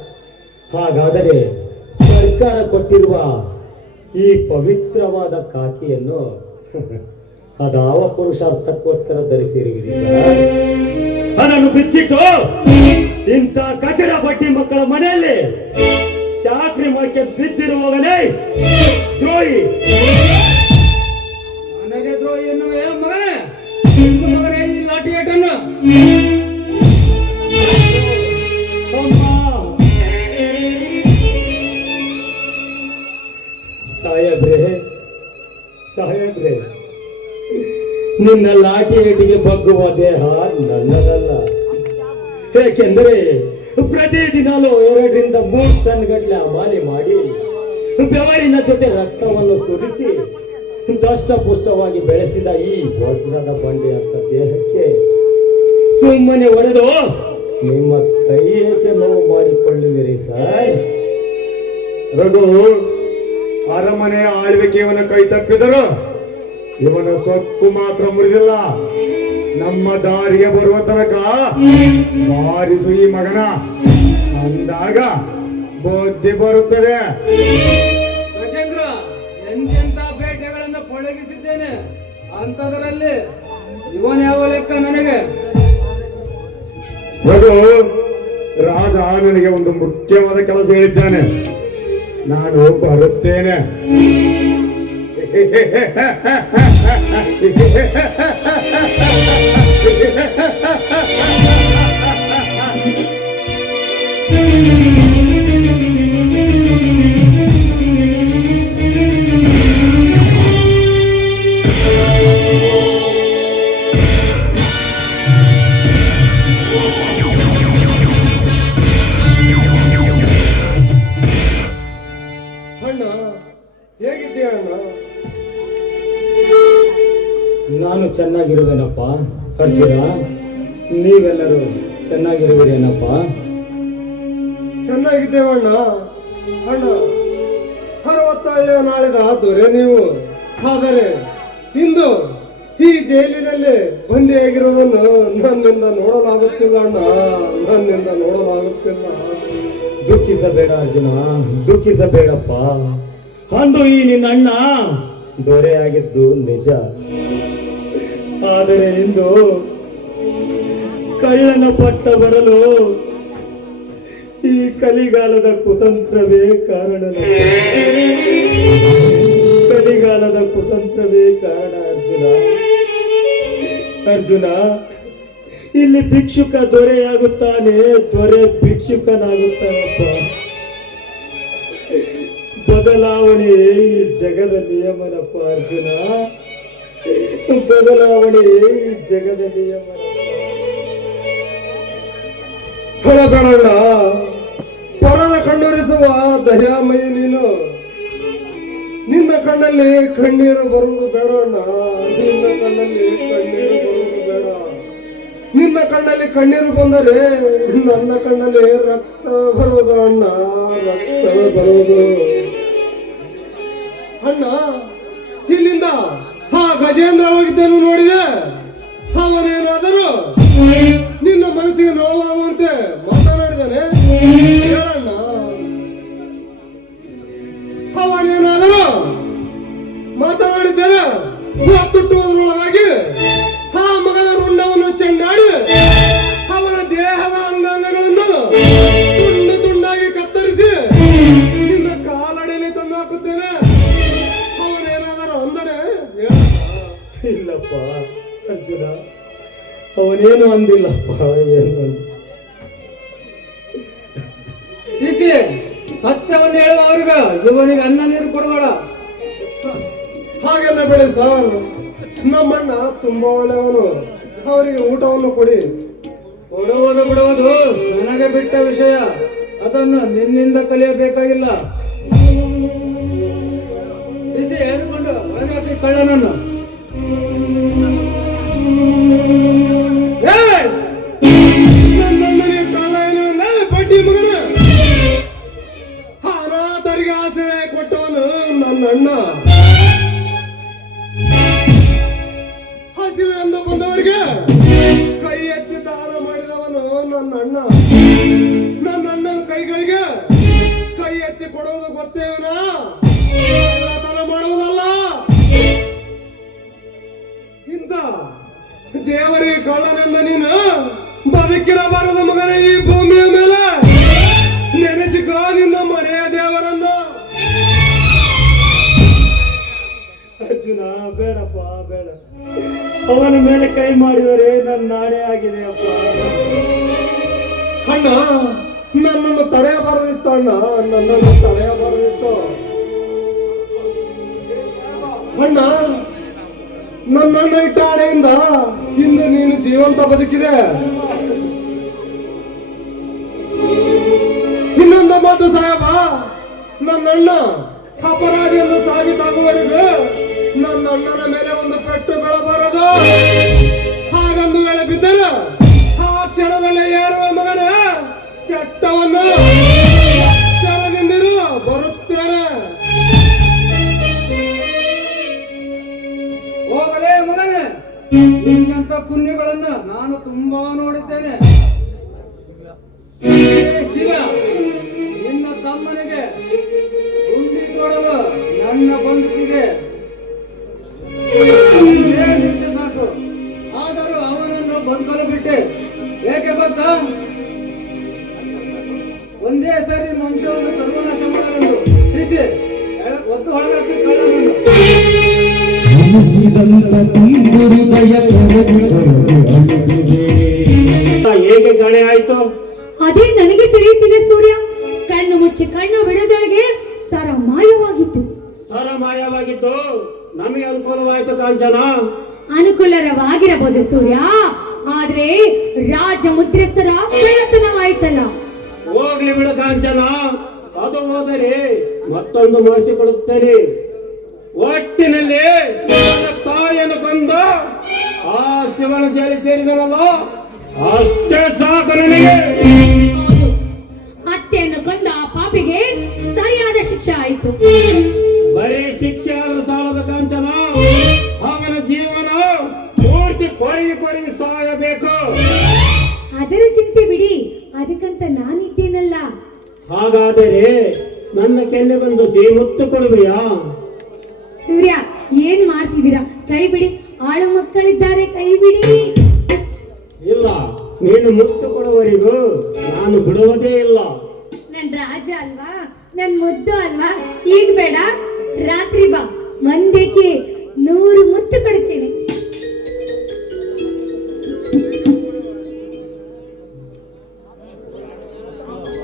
ಹಾಗಾದರೆ ಸರ್ಕಾರ ಕೊಟ್ಟಿರುವ ಈ ಪವಿತ್ರವಾದ ಖಾಕಿಯನ್ನು ಅದಾವ ಪುರುಷಾರ್ಥಕ್ಕೋಸ್ಕರ ಧರಿಸಿರುವಿರಿ? ಅದನ್ನು ಬಿಚ್ಚಿಟ್ಟು ಇಂಥ ಕಚಡ ಬಡ್ಡಿ ಮಕ್ಕಳ ಮನೆಯಲ್ಲಿ ಚಾಕ್ರಿ ಮಾಡಕ್ಕೆ ಬಿದ್ದಿರುವವನೇ ದ್ರೋಹಿ. ನನಗೆ ದ್ರೋಹಿ ಎನ್ನುವೆ ಮಗನೇ? ನಿನ್ನ ಮಗನೇ ಈ ಲಾಠಿ ಏಟನ್ನು? ಸಾಹೇಬ್ರೆ, ನಿನ್ನ ಲಾಠಿ ಏಟಿಗೆ ಬಗ್ಗುವ ದೇಹ ನನ್ನದಲ್ಲ. ಏಕೆಂದರೆ ಪ್ರತಿದಿನಲೂ 2 ರಿಂದ 3 ಟನ್ ಗಟ್ಟಲೆ ಅಮಾಲಿ ಮಾಡಿ ಬೆವರಿನ ಜೊತೆ ರಕ್ತವನ್ನು ಸುರಿಸಿ ದಷ್ಟಪುಷ್ಟವಾಗಿ ಬೆಳೆಸಿದ ಈ ವಜ್ರದ ಬಂಡೆ ಅಂತ ದೇಹಕ್ಕೆ ಸುಮ್ಮನೆ ಹೊಡೆದು ನಿಮ್ಮ ಕೈ ಏಕೆ ನೋವು ಮಾಡಿಕೊಳ್ಳುವಿರಿ ಸರ್? ರಘು, ಅರಮನೆಯ ಆಳ್ವಿಕೆ ಇವನ ಕೈ ತಪ್ಪಿದರು ಇವನ ಸೊಕ್ಕು ಮಾತ್ರ ಮುರಿದಿಲ್ಲ. ನಮ್ಮ ದಾರಿಗೆ ಬರುವ ತನಕ ಬಾರಿಸು ಈ ಮಗನ, ಅಂದಾಗ ಬುದ್ಧಿ ಬರುತ್ತದೆ. ಗಜೇಂದ್ರ, ಎಂತೆಂತ ಬೇಟೆಗಳನ್ನು ಪೊಳಗಿಸಿದ್ದೇನೆ, ಅಂತದರಲ್ಲಿ ಇವನ್ ಯಾವ ಲೆಕ್ಕ ನನಗೆ? ರಘು, ರಾಜ ನನಗೆ ಒಂದು ಮುಖ್ಯವಾದ ಕೆಲಸ ಹೇಳಿದ್ದಾನೆ, ನಾನು ಬರುತ್ತೇನೆ. ಅಣ್ಣ, ಹೇಗಿದ್ದೀಯ ಅಣ್ಣ? ನಾನು ಚೆನ್ನಾಗಿರುವೇನಪ್ಪ ಅರ್ಜುನ, ನೀವೆಲ್ಲರೂ ಚೆನ್ನಾಗಿರುವಿರೇನಪ್ಪ? ಚೆನ್ನಾಗಿದ್ದೇವಣ್ಣ. ಅಣ್ಣ, 60 ನಾಳೆದ ದೊರೆ ನೀವು. ಆದರೆ ಇಂದು ಈ ಜೈಲಿನಲ್ಲಿ ಬಂದಿಯಾಗಿರೋದನ್ನು ನನ್ನಿಂದ ನೋಡಲಾಗುತ್ತಿಲ್ಲ ಅಣ್ಣ, ನನ್ನಿಂದ ನೋಡಲಾಗುತ್ತಿಲ್ಲ. ದುಃಖಿಸಬೇಡ ಅರ್ಜುನ, ದುಃಖಿಸಬೇಡಪ್ಪ. ಅಂದು ಈ ನಿನ್ನ ಅಣ್ಣ ದೊರೆಯಾಗಿದ್ದು ನಿಜ. ಆದರೆ ಇಂದು ಕಳ್ಳನ ಪಟ್ಟ ಬರಲು ಈ ಕಲಿಗಾಲದ ಕುತಂತ್ರವೇ ಕಾರಣ. ಕಲಿಗಾಲದ ಕುತಂತ್ರವೇ ಕಾರಣ ಅರ್ಜುನ. ಇಲ್ಲಿ ಭಿಕ್ಷುಕ ದೊರೆಯಾಗುತ್ತಾನೆ, ದೊರೆ ಭಿಕ್ಷುಕನಾಗುತ್ತಾನಪ್ಪ. ಬದಲಾವಣೆಯೇ ಈ ಜಗದ ನಿಯಮನಪ್ಪ ಅರ್ಜುನ, ಬದಲಾವಣೆಯೇ ಈ ಜಗದ ನಿಯಮನ. ಹೊಳಬೇಡಣ್ಣ, ಪರನ ಕಣ್ಣೊರೆಸುವ ದಯಾಮಯಿ ನೀನು. ನಿನ್ನ ಕಣ್ಣಲ್ಲಿ ಕಣ್ಣೀರು ಬರುವುದು ಬೇಡ ಅಣ್ಣ, ನಿನ್ನ ಕಣ್ಣಲ್ಲಿ ಕಣ್ಣೀರು ಬರುವುದು ಬೇಡ. ನಿನ್ನ ಕಣ್ಣಲ್ಲಿ ಕಣ್ಣೀರು ಬಂದರೆ ನನ್ನ ಕಣ್ಣಲ್ಲಿ ರಕ್ತ ಬರುವುದು ಅಣ್ಣ, ರಕ್ತ ಬರುವುದು. ಅಣ್ಣ, ಇಲ್ಲಿಂದ ಆ ಗಜೇಂದ್ರ ಹೋಗಿದ್ದನ್ನು ನೋಡಿದೆ. ಅವನೇನಾದರೂ ನಿನ್ನ ಮನಸ್ಸಿಗೆ ನೋವಾಗುವಂತೆ ಮಾತನಾಡಿದಾನೆ ಹೇಳಣ್ಣ. ಅವನೇನಾದರೂ ಮಾತನಾಡಿದ್ದೇನೆ, ತುಟ್ಟುವುದರೊಳಗಾಗಿ ಆ ಮಗನ ರುಂಡವನ್ನು ಚೆಂಡಾಡಿ ಹೇಳಿದನ ಅವನೇನಾದರೂ ಅಂದನೆ ಇಲ್ಲಪ್ಪ ಅರ್ಜುನ, ಅವನೇನು ಅಂದಿಲ್ಲಪ್ಪ. ಏನು ಅಂದ? ತಿಳಿಸಿ, ಸತ್ಯವನ್ನು ಹೇಳುವ ಅವ್ರಿಗ ಇವನಿಗೆ ಅನ್ನ ನೀರು ಕೊಡಬೇಡ. ಹಾಗೆಲ್ಲ ಬೇಡಿ ಸರ್, ನಮ್ಮಣ್ಣ ತುಂಬಾ ಒಳ್ಳೆಯವನು, ಅವರಿಗೆ ಊಟವನ್ನು ಕೊಡಿ. ಕೊಡುವುದು ಬಿಡುವುದು ನನಗೆ ಬಿಟ್ಟ ವಿಷಯ, ಅದನ್ನು ನಿನ್ನಿಂದ ಕಲಿಯಬೇಕಾಗಿಲ್ಲ. ತಿಳಿಸಿ, ಎಳೆದುಕೊಂಡು ಒಳಗೆ ಹಾಕಿ ಕಳ್ಳನನ್ನು. ನನ್ನಣ್ಣನಿಗೆ ಕಳ್ಳ ಏನೂ ಇಲ್ಲ, ಬಡ್ಡಿ ಮಗನ. ಅನಾಥರಿಗೆ ಆಶ್ರಯ ಕೊಟ್ಟವನು ನನ್ನ ಅಣ್ಣ. ಹಸಿವೆ ಎಂದು ಬಂದವರಿಗೆ ಕೈ ಎತ್ತಿ ದಾನ ಮಾಡಿದವನು ನನ್ನ ಅಣ್ಣ. ನನ್ನ ಅಣ್ಣನ ಕೈಗಳಿಗೆ ಕೈ ಎತ್ತಿ ಕೊಡುವುದು ಗೊತ್ತೇವನ, ಕಳ್ಳತನ ಮಾಡುವುದಲ್ಲ. ಇಂಥ ದೇವರಿಗೆ ಕಳ್ಳನೆಂದ ನೀನು ಬದುಕಿರಬಾರದು ಮಗನೇ ಈ ಭೂಮಿಯ ಮೇಲೆ. ನೆನೆಸಿಕ ನಿನ್ನ ಮನೆಯ ದೇವರನ್ನ. ಅರ್ಜುನ, ಬೇಡಪ್ಪ ಬೇಡ. ಅವನ ಮೇಲೆ ಕೈ ಮಾಡಿದರೆ ನನ್ನ ನಾಡೆ ಆಗಿದೆ ಅಪ್ಪ. ಅಣ್ಣ, ನನ್ನನ್ನು ತಡೆಯಬಾರದಿತ್ತು ಅಣ್ಣ, ನನ್ನನ್ನು ತಡೆಯಬಾರದಿತ್ತು ಅಣ್ಣ. ನನ್ನಣ್ಣ ಇಟ್ಟ ಆಣೆಯಿಂದ ಇಂದು ನೀನು ಜೀವಂತ ಬದುಕಿದೆ. ಇನ್ನೊಂದು ಮಾತು ಸಾಹೇಬ, ನನ್ನಣ್ಣ ಅಪರಾಧಿ ಎಂದು ಸಾಬೀತಾಗುವವರೆಗೂ ನನ್ನ ಅಣ್ಣನ ಮೇಲೆ ಒಂದು ಪೆಟ್ಟು ಬೀಳಬಾರದು. ಹಾಗಂದು ವೇಳೆ ಬಿದ್ದರೆ ಆ ಕ್ಷಣದಲ್ಲಿ ಏರುವ ಮಗನ ಚಟ್ಟವನ್ನು ಕೆಳಗಿಂದಿರು ಬರುತ್ತೇನೆ. ಹೋಗಲೇ ಮಗನೇ, ನಿನ್ನಂತ ಪುಣ್ಯಗಳನ್ನ ನಾನು ತುಂಬಾ ನೋಡಿದ್ದೇನೆ. ಹೇ ಶಿವ, ನಿನ್ನ ತಮ್ಮನಿಗೆ ಗುಂಡಿ ಕೊಡಲು ನನ್ನ ಬಂಧಿಗೆ ನಿಮಿಷ ಸಾಕು. ಆದರೂ ಅವನನ್ನು ಬಂಕಲು ಬಿಟ್ಟೆ. ಏಕೆ ಗೊತ್ತಾ? ಒಂದೇ ಸಾರಿ ವಂಶವನ್ನು ಸರ್ವನಾಶ ಮಾಡಲೆಂದು. ತಿಳಿಸಿ, ಒತ್ತು ಹೊಳಗಾಕಿ ಕಳ್ಳನನ್ನು. ಹೇಗೆ ಕಾಣೆ ಆಯ್ತು? ಅದೇ ನನಗೆ ತಿಳಿಯುತ್ತಿಲ್ಲ ಸೂರ್ಯ. ಕಣ್ಣು ಮುಚ್ಚಿ ಕಣ್ಣು ಬಿಡದೊಳಗೆ ಸರ ಮಾಯವಾಗಿತ್ತು. ಸರ ಮಾಯವಾಗಿದ್ದು ನಮಗೆ ಅನುಕೂಲವಾಯ್ತು ಕಾಂಚನ. ಅನುಕೂಲವಾಗಿರಬಹುದು ಸೂರ್ಯ, ಆದ್ರೆ ರಾಜ ಮುದ್ರೆ ಸರ ಪ್ರಯತ್ನವಾಯ್ತಲ್ಲ. ಹೋಗ್ಲಿ ಬಿಡು ಕಾಂಚನ, ಅದು ಹೋದರೆ ಮತ್ತೊಂದು ಮಾಡಿಸಿಕೊಡುತ್ತೇನೆ. ಒಟ್ಟಿನಲ್ಲಿ ನನ್ನ ತಾಯಿಯನ್ನು ಕೊಂದು ಆ ಶಿವನ ಜೈಲು ಸೇರಿದನಲ್ಲ, ಅಷ್ಟೇ ಸಾಕು ನನಗೆ. ಹೌದು, ಅತ್ತೆಯನ್ನು ಕೊಂದ ಆ ಪಾಪಿಗೆ ಸರಿಯಾದ ಶಿಕ್ಷೆ ಆಯಿತು. ಬರೀ ಶಿಕ್ಷೆ ಆದರೂ ಸಾಲದ ಕಾಂಚನ, ಅವನ ಜೀವನ ಪೂರ್ತಿ ಕೊರಗಿ ಸಾಯಬೇಕು. ಅದರ ಚಿಂತೆ ಬಿಡಿ, ಅದಕ್ಕಂತ ನಾನಿದ್ದೇನಲ್ಲ. ಹಾಗಾದರೆ ನನ್ನ ಕೆನ್ನೆ ಬಂದು ಮುತ್ತು ಕೊಡುವೆಯಾ? ಸೂರ್ಯ, ಏನ್ ಮಾಡ್ತಿದ್ದೀರಾ? ಕೈ ಬಿಡಿ, ಆಳು ಮಕ್ಕಳಿದ್ದಾರೆ, ಕೈ ಬಿಡಿ. ಇಲ್ಲ, ನೀನು ಮುತ್ತು ಕೊಡುವವರೆಗೂ ನಾನು ಬಿಡುವುದೇ ಇಲ್ಲ. ನನ್ ರಾಜ ಅಲ್ವಾ, ನನ್ ಮುದ್ದು ಅಲ್ವಾ? ಈಗ ಬೇಡ, ರಾತ್ರಿ ಬಾ, ಮಂದಕ್ಕೆ 100 ಮುತ್ತು ಕೊಡ್ತೇನೆ.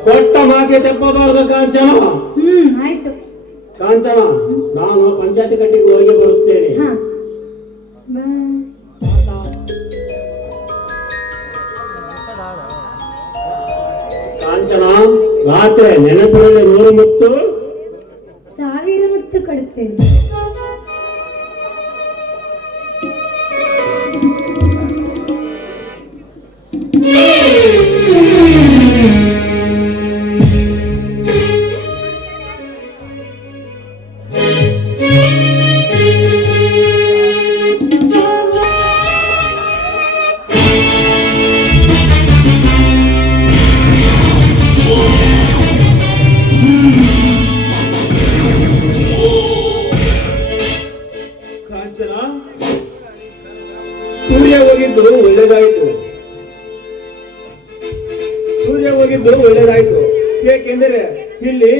ಕೊಟ್ಟ ಮಾತೆ ತಪ್ಪಬಾರದು ಕಾಂಚನ. ಆಯ್ತು. ಕಾಂಚನ, ನಾನು ಪಂಚಾಯತಿ ಕಟ್ಟಿಗೆ ಹೋಗಿ ಬರುತ್ತೇನೆ. ಹಾ, ಬಾಯ್. ಕಾಂಚನ, ರಾತ್ರಿ ನೆನಪಿನಲ್ಲಿ 100 ಮುತ್ತು, 1000 ಮುತ್ತು ಕೊಡುತ್ತೇನೆ. ಕಾಂಚನ, ಸೂರ್ಯ ಹೋಗಿದ್ದು ಒಳ್ಳೇದಾಯ್ತು. ಏಕೆಂದರೆ ಇಲ್ಲಿ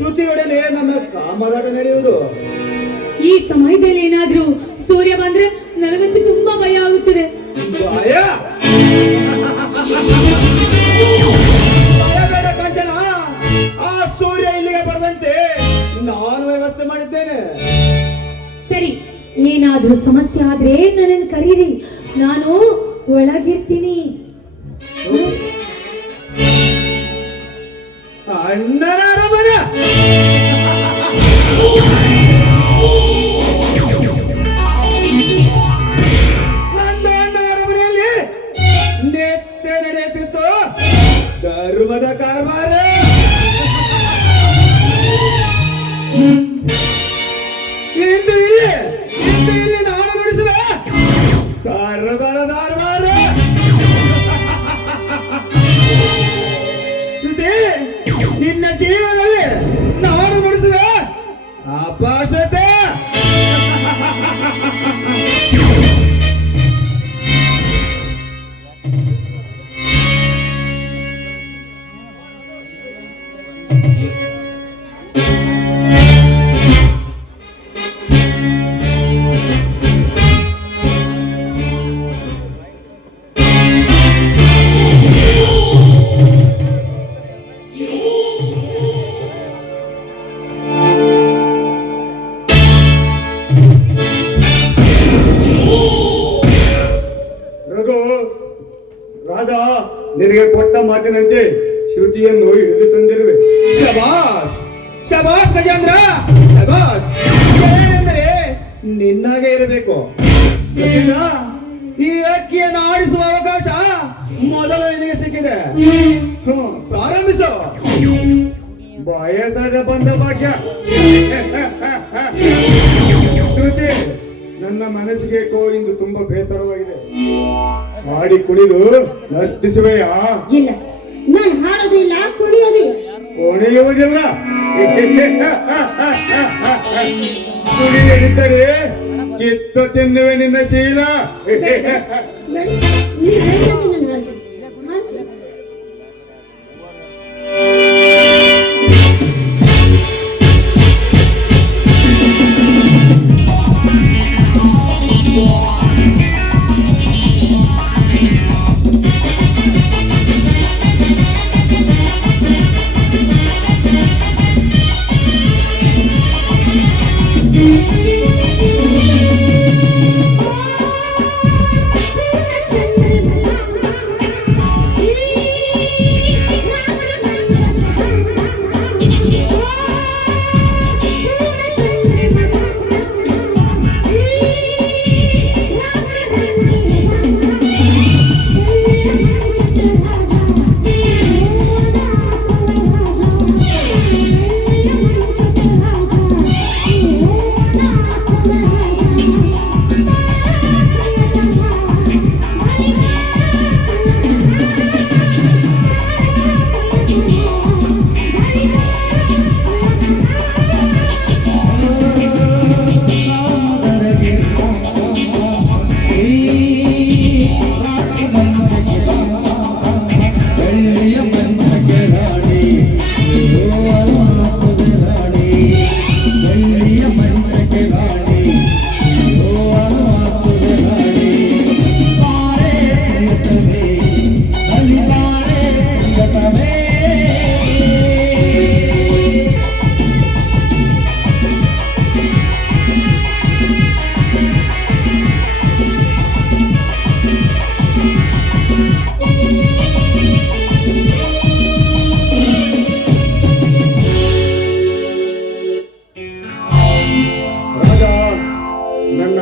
ಶ್ರುತಿಯೊಡನೆ ನನ್ನ ಕಾಮದಾಟ ನಡೆಯುವುದು. ಈ ಸಮಯದಲ್ಲಿ ಏನಾದ್ರೂ ಸೂರ್ಯ ಬಂದ್ರೆ ನನಗಂತೂ ತುಂಬಾ ಭಯ ಆಗುತ್ತದೆ. ಭಯ ಭಯ ಬೇಡ ಕಾಂಚನ, ಆ ಸೂರ್ಯ ಇಲ್ಲಿಗೆ ಬರದಂತೆ ನಾನು ವ್ಯವಸ್ಥೆ ಮಾಡಿದ್ದೇನೆ. ಸರಿ, ಏನಾದ್ರೂ ಸಮಸ್ಯೆ ಆದ್ರೆ ನನ್ನನ್ನು ಕರೀರಿ, ನಾನು ಒಳಗಿರ್ತೀನಿ. ಅಣ್ಣನ ಅರಮನೆ ಅಣ್ಣನ ಅರಮನೆಯಲ್ಲಿ ನೆತ್ತೆ ನಡೆಯುತ್ತಿತ್ತು ಧರ್ಮದ ಕಾರ್ಬಾರ. ಇಂದು ಇಲ್ಲಿ ನಾನು ನುಡಿಸುವೆ ಕಾರ್ಬಾರದ ಕಾರ್ಬಾರ. ನಿನ್ನ ಜೀವನದಲ್ಲಿ ನಾನು ನುಡಿಸುವೆ ಅಪಾಶತೆ. ರಘು ರಾಜ, ನಿನಗೆ ಕೊಟ್ಟ ಮಾತಿನಂತೆ ಶ್ರುತಿಯನ್ನು ಹಿಡಿದು ತಂದಿರುವೆ. ಶಬಾಷ್ ಶಬಾಷ್ ಗಜೇಂದ್ರ ಶಬಾಷ್. ಏನೆಂದರೆ ನಿನ್ನಾಗೆ ಇರಬೇಕು ಗಜೇಂದ್ರ. ಈ ಅಕ್ಕಿಯನ್ನು ಆಡಿಸುವ ಅವಕಾಶ ಮೊದಲು ನಿನಗೆ ಸಿಕ್ಕಿದೆ. ಪ್ರಾರಂಭಿಸು. ಬಯಸದ ಬಂದ ಭಾಗ್ಯ. ಶ್ರುತಿ, ನನ್ನ ಮನಸ್ಸಿಗೆ ಇಂದು ತುಂಬಾ ಬೇಸರವಾಗಿದೆ. ಹಾಡಿ ಕುಣಿದು ನರ್ತಿಸುವೆಯಾ? ಇಲ್ಲ, ನಾನು ಹಾಡೋದಿಲ್ಲ, ಕುಣಿಯೋದಿಲ್ಲ. ಕುಣಿಯುವುದಿಲ್ಲ. ಕುಣಿಯದಿದ್ದರೆ ಕಿತ್ತು ತಿನ್ನುವೆ ನಿನ್ನ ಶೀಲ. ಬೇಡ, ನೀವ್ ಹೇಳ್ದಂಗೆ ನಾನು ಹಾಡ್ತೀನಿ. ಹಾಡ್ತೀನಿ.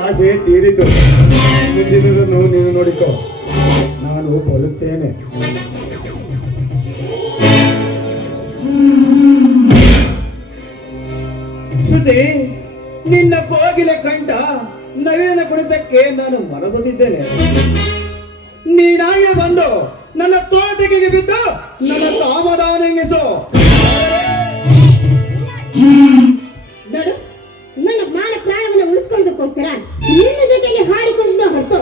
ಆಸೆ ತೀರಿತು. ಮುಂದಿನದನ್ನು ನೀನು ನೋಡಿಕೋ, ನಾನು ಬರುತ್ತೇನೆ. ಶ್ರುತಿ, ನಿನ್ನ ಕೋಗಿಲೆ ಕಂಠ ನವೀನ ಕುಣಿತಕ್ಕೆ ನಾನು ಮನಸೊಂದಿದ್ದೇನೆ. ನೀನಾಗೆ ಬಂದು ನನ್ನ ತೋಟಕ್ಕೆ ಬಿದ್ದು ನನ್ನ ಕಾಮದಾವನೆಂಗಿಸು. ನೋಡು, ನನ್ನ ಮಾನ ಪ್ರಾಣವನ್ನು ಉಳಿಸ್ಕೊಳ್ಳೋದಕ್ಕೋಸ್ಕರ ನಿನ್ನ ಜೊತೆಗೆ ಹಾಡಿಕೊಂಡಿದ್ದ ಹೊರತು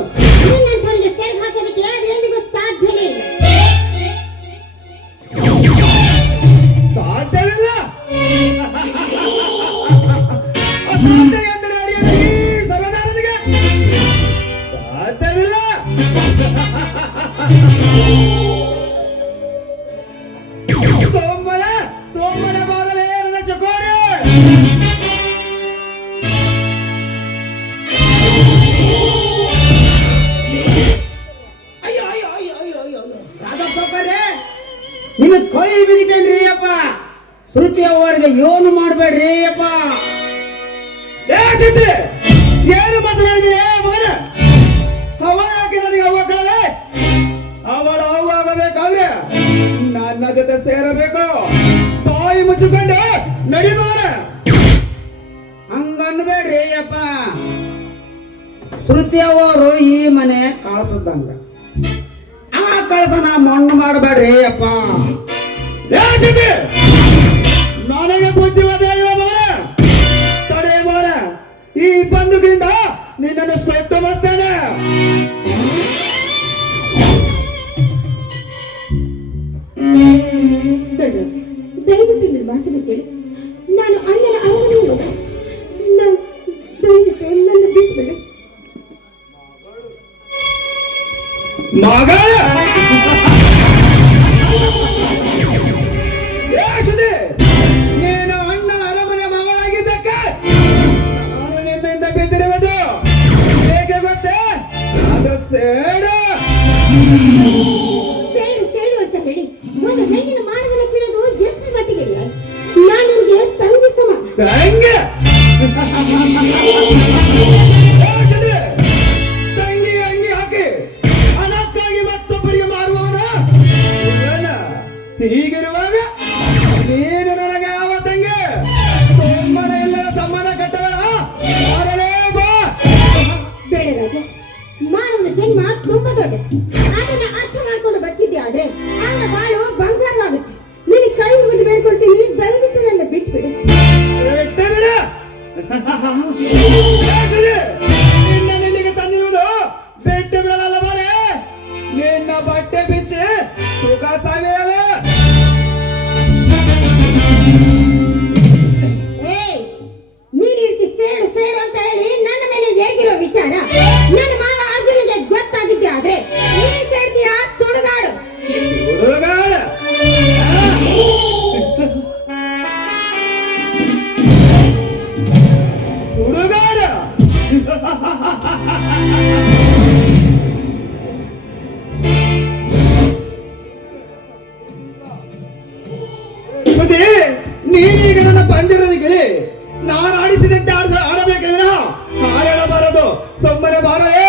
ನಿನ್ನಂಥವನಿಗೆ ಸೇರ್ ಹಾಕೋದಕ್ಕೆ ಯಾರಿಗೂ ಸಾಧ್ಯನೇ ಇಲ್ಲ. ಸಾಧ್ಯವಿಲ್ಲ. ಸಾಧ್ಯ ಎಂದರೆ ಅರಿಯದ ಈ ಸರದಾರನಿಗೆ ಸಾಧ್ಯವಿಲ್ಲ. ಸೋಮನ ಬಾದಲೇ ನನ್ನ ಚಕೋರಿ. ನಿಮಗೆ ಕೈ ಬಿಡಿತೇನ್ರಿ ಅಪ್ಪ. ಶ್ರುತಿ ಅವರಿಗೆ ಏನು ಮಾಡಬೇಡ್ರಿ ಅಪ್ಪ. ಏ ಚಿತ್ರಿ, ಏನು ಮಾತನಾಡಿದ್ರೆ ಮಗನ? ಅವಳ ಯಾಕೆ ನನಗೆ ಅವ್ವ ಕಳಲೆ? ಅವಳ ಅವ್ವ ಆಗಬೇಕಾದ್ರೆ ನನ್ನ ಜೊತೆ ಸೇರಬೇಕು. ಬಾಯಿ ಮುಚ್ಚಿಕೊಂಡು ನಡಿ ಮಗನ. ಹಂಗನ್ಬೇಡ್ರಿ ಅಪ್ಪ. ಶ್ರುತಿ ಅವರು ಈ ಮನೆ ಕಳ್ಸದಂಗ, ಆ ಕಳಸನ ಮಣ್ಣು ಮಾಡಬೇಡ್ರಿ ಅಪ್ಪ. ಏ ಚಿತ್ರಿ, ನನಗೆ ಬುದ್ಧಿವಾದ ಹೇಳುವ ಮಗನ. ತಡೆ ಮಗನ, ಈ ಬಂದುಗಿಂದ ನಿನ್ನನ್ನು ಸೊಟ್ಟು ಮಾಡ್ತೇನೆ. ದಯವಿಟ್ಟು ನನ್ನ ಮಾತನ್ನು ಕೇಳಿ. ನಾನು ಅಣ್ಣನ ಅರಮನೆ ಮಗ. ದಯವಿಟ್ಟು ನನ್ನ ಬಿಟ್ಬಿಡು. ಮಗಳ ಸುದ್ದಿ, ನೀನು ಅಣ್ಣನ ಅರಮನೆ ಮಗಳಾಗಿದ್ದಕ್ಕೆ ನಾನು ನಿನ್ನಿಂದ ಬಿದ್ದಿರುವುದು ಹೇಗೆ ಗೊತ್ತೇ? ಅದು ಸೇಡು. ಸೇಡು ಅಂತ ಹೇಳಿ ಒಂದು ಹೆಣ್ಣಿನ ಮಾನವನ ಕೇಳೋದು ಎಷ್ಟು ಮಟ್ಟಿಗೆ ಇಲ್ಲ? ನಾನು ನಿಮಗೆ ತಂಗಿ ಸಮ. ತಂಗಿ ತಂಗಿ ಅಂಗಿ ಹಾಕಿ ಹಣಕ್ಕಾಗಿ ಮತ್ತೊಬ್ಬರಿಗೆ ಮಾರುವವನ ಹೀಗಿರುವಾಗ ನೀನು ನನಗೆ ಯಾವ ತಂಗಿ? ಸೋಮನ ಎಲ್ಲರ ಸಂಬಂಧ ಕಟ್ಟಬೇಡ. ಬಾ. ಬೇಡ ರಾಜ, ಮಾನವನ ಜನ್ಮ ತುಂಬಾ ದೊಡ್ಡ. ಅದನ್ನ ಅರ್ಥ ಮಾಡ್ಕೊಂಡು ಬರ್ತಿದ್ದೆ ಆದ್ರೆ ಅವನ ಬಾಳು ಬಂಗಾರವಾಗುತ್ತೆ. ನಿನಗೆ ಕೈ ಮುಗಿದು ಬೇಡ್ಕೊಳ್ತೀನಿ, ದಯವಿಟ್ಟು ನನ್ನ ಬಿಟ್ಬಿಡು. ನಿನ್ನ ನಿಲ್ಲಿಗೆ ತಂದಿರುವುದು ಬಿಟ್ಟು ಬಿಡಲಲ್ಲ ಬಾಲೆ. ನಿನ್ನ ಬಟ್ಟೆ ಬಿಚ್ಚಿ ಸುಖ ಸವಿಯಲ್ಲ. ಏಯ್, ನೀನ್ ಈ ರೀತಿ ಸೇಡು ಅಂತ ಹೇಳಿ ನನ್ನ ಮೇಲೆ ಹೇಗಿರೋ ವಿಚಾರ ನನ್ನ ಮಾವ ಅರ್ಜುನಿಗೆ ಗೊತ್ತಾಗಿದ್ದೆ ಆದ್ರೆ ನೀನ್ ಸೇಡ್ತೀಯ ಸುಡುಗಾಡು. ಹುಡುಗಾಡ ಸುಡುಗಾಡ. ಸುದ್ದಿ, ನೀನೀಗ ನನ್ನ ಪಂಜರದ ಗಿಳಿ. ನಾನು ಆಡಿಸಿದಂತೆ ಆಡಬೇಕಂದ್ರೆ ಹಾಡಬಾರದು. ಸೊಮ್ಮನೆ ಬಾರಲೇ.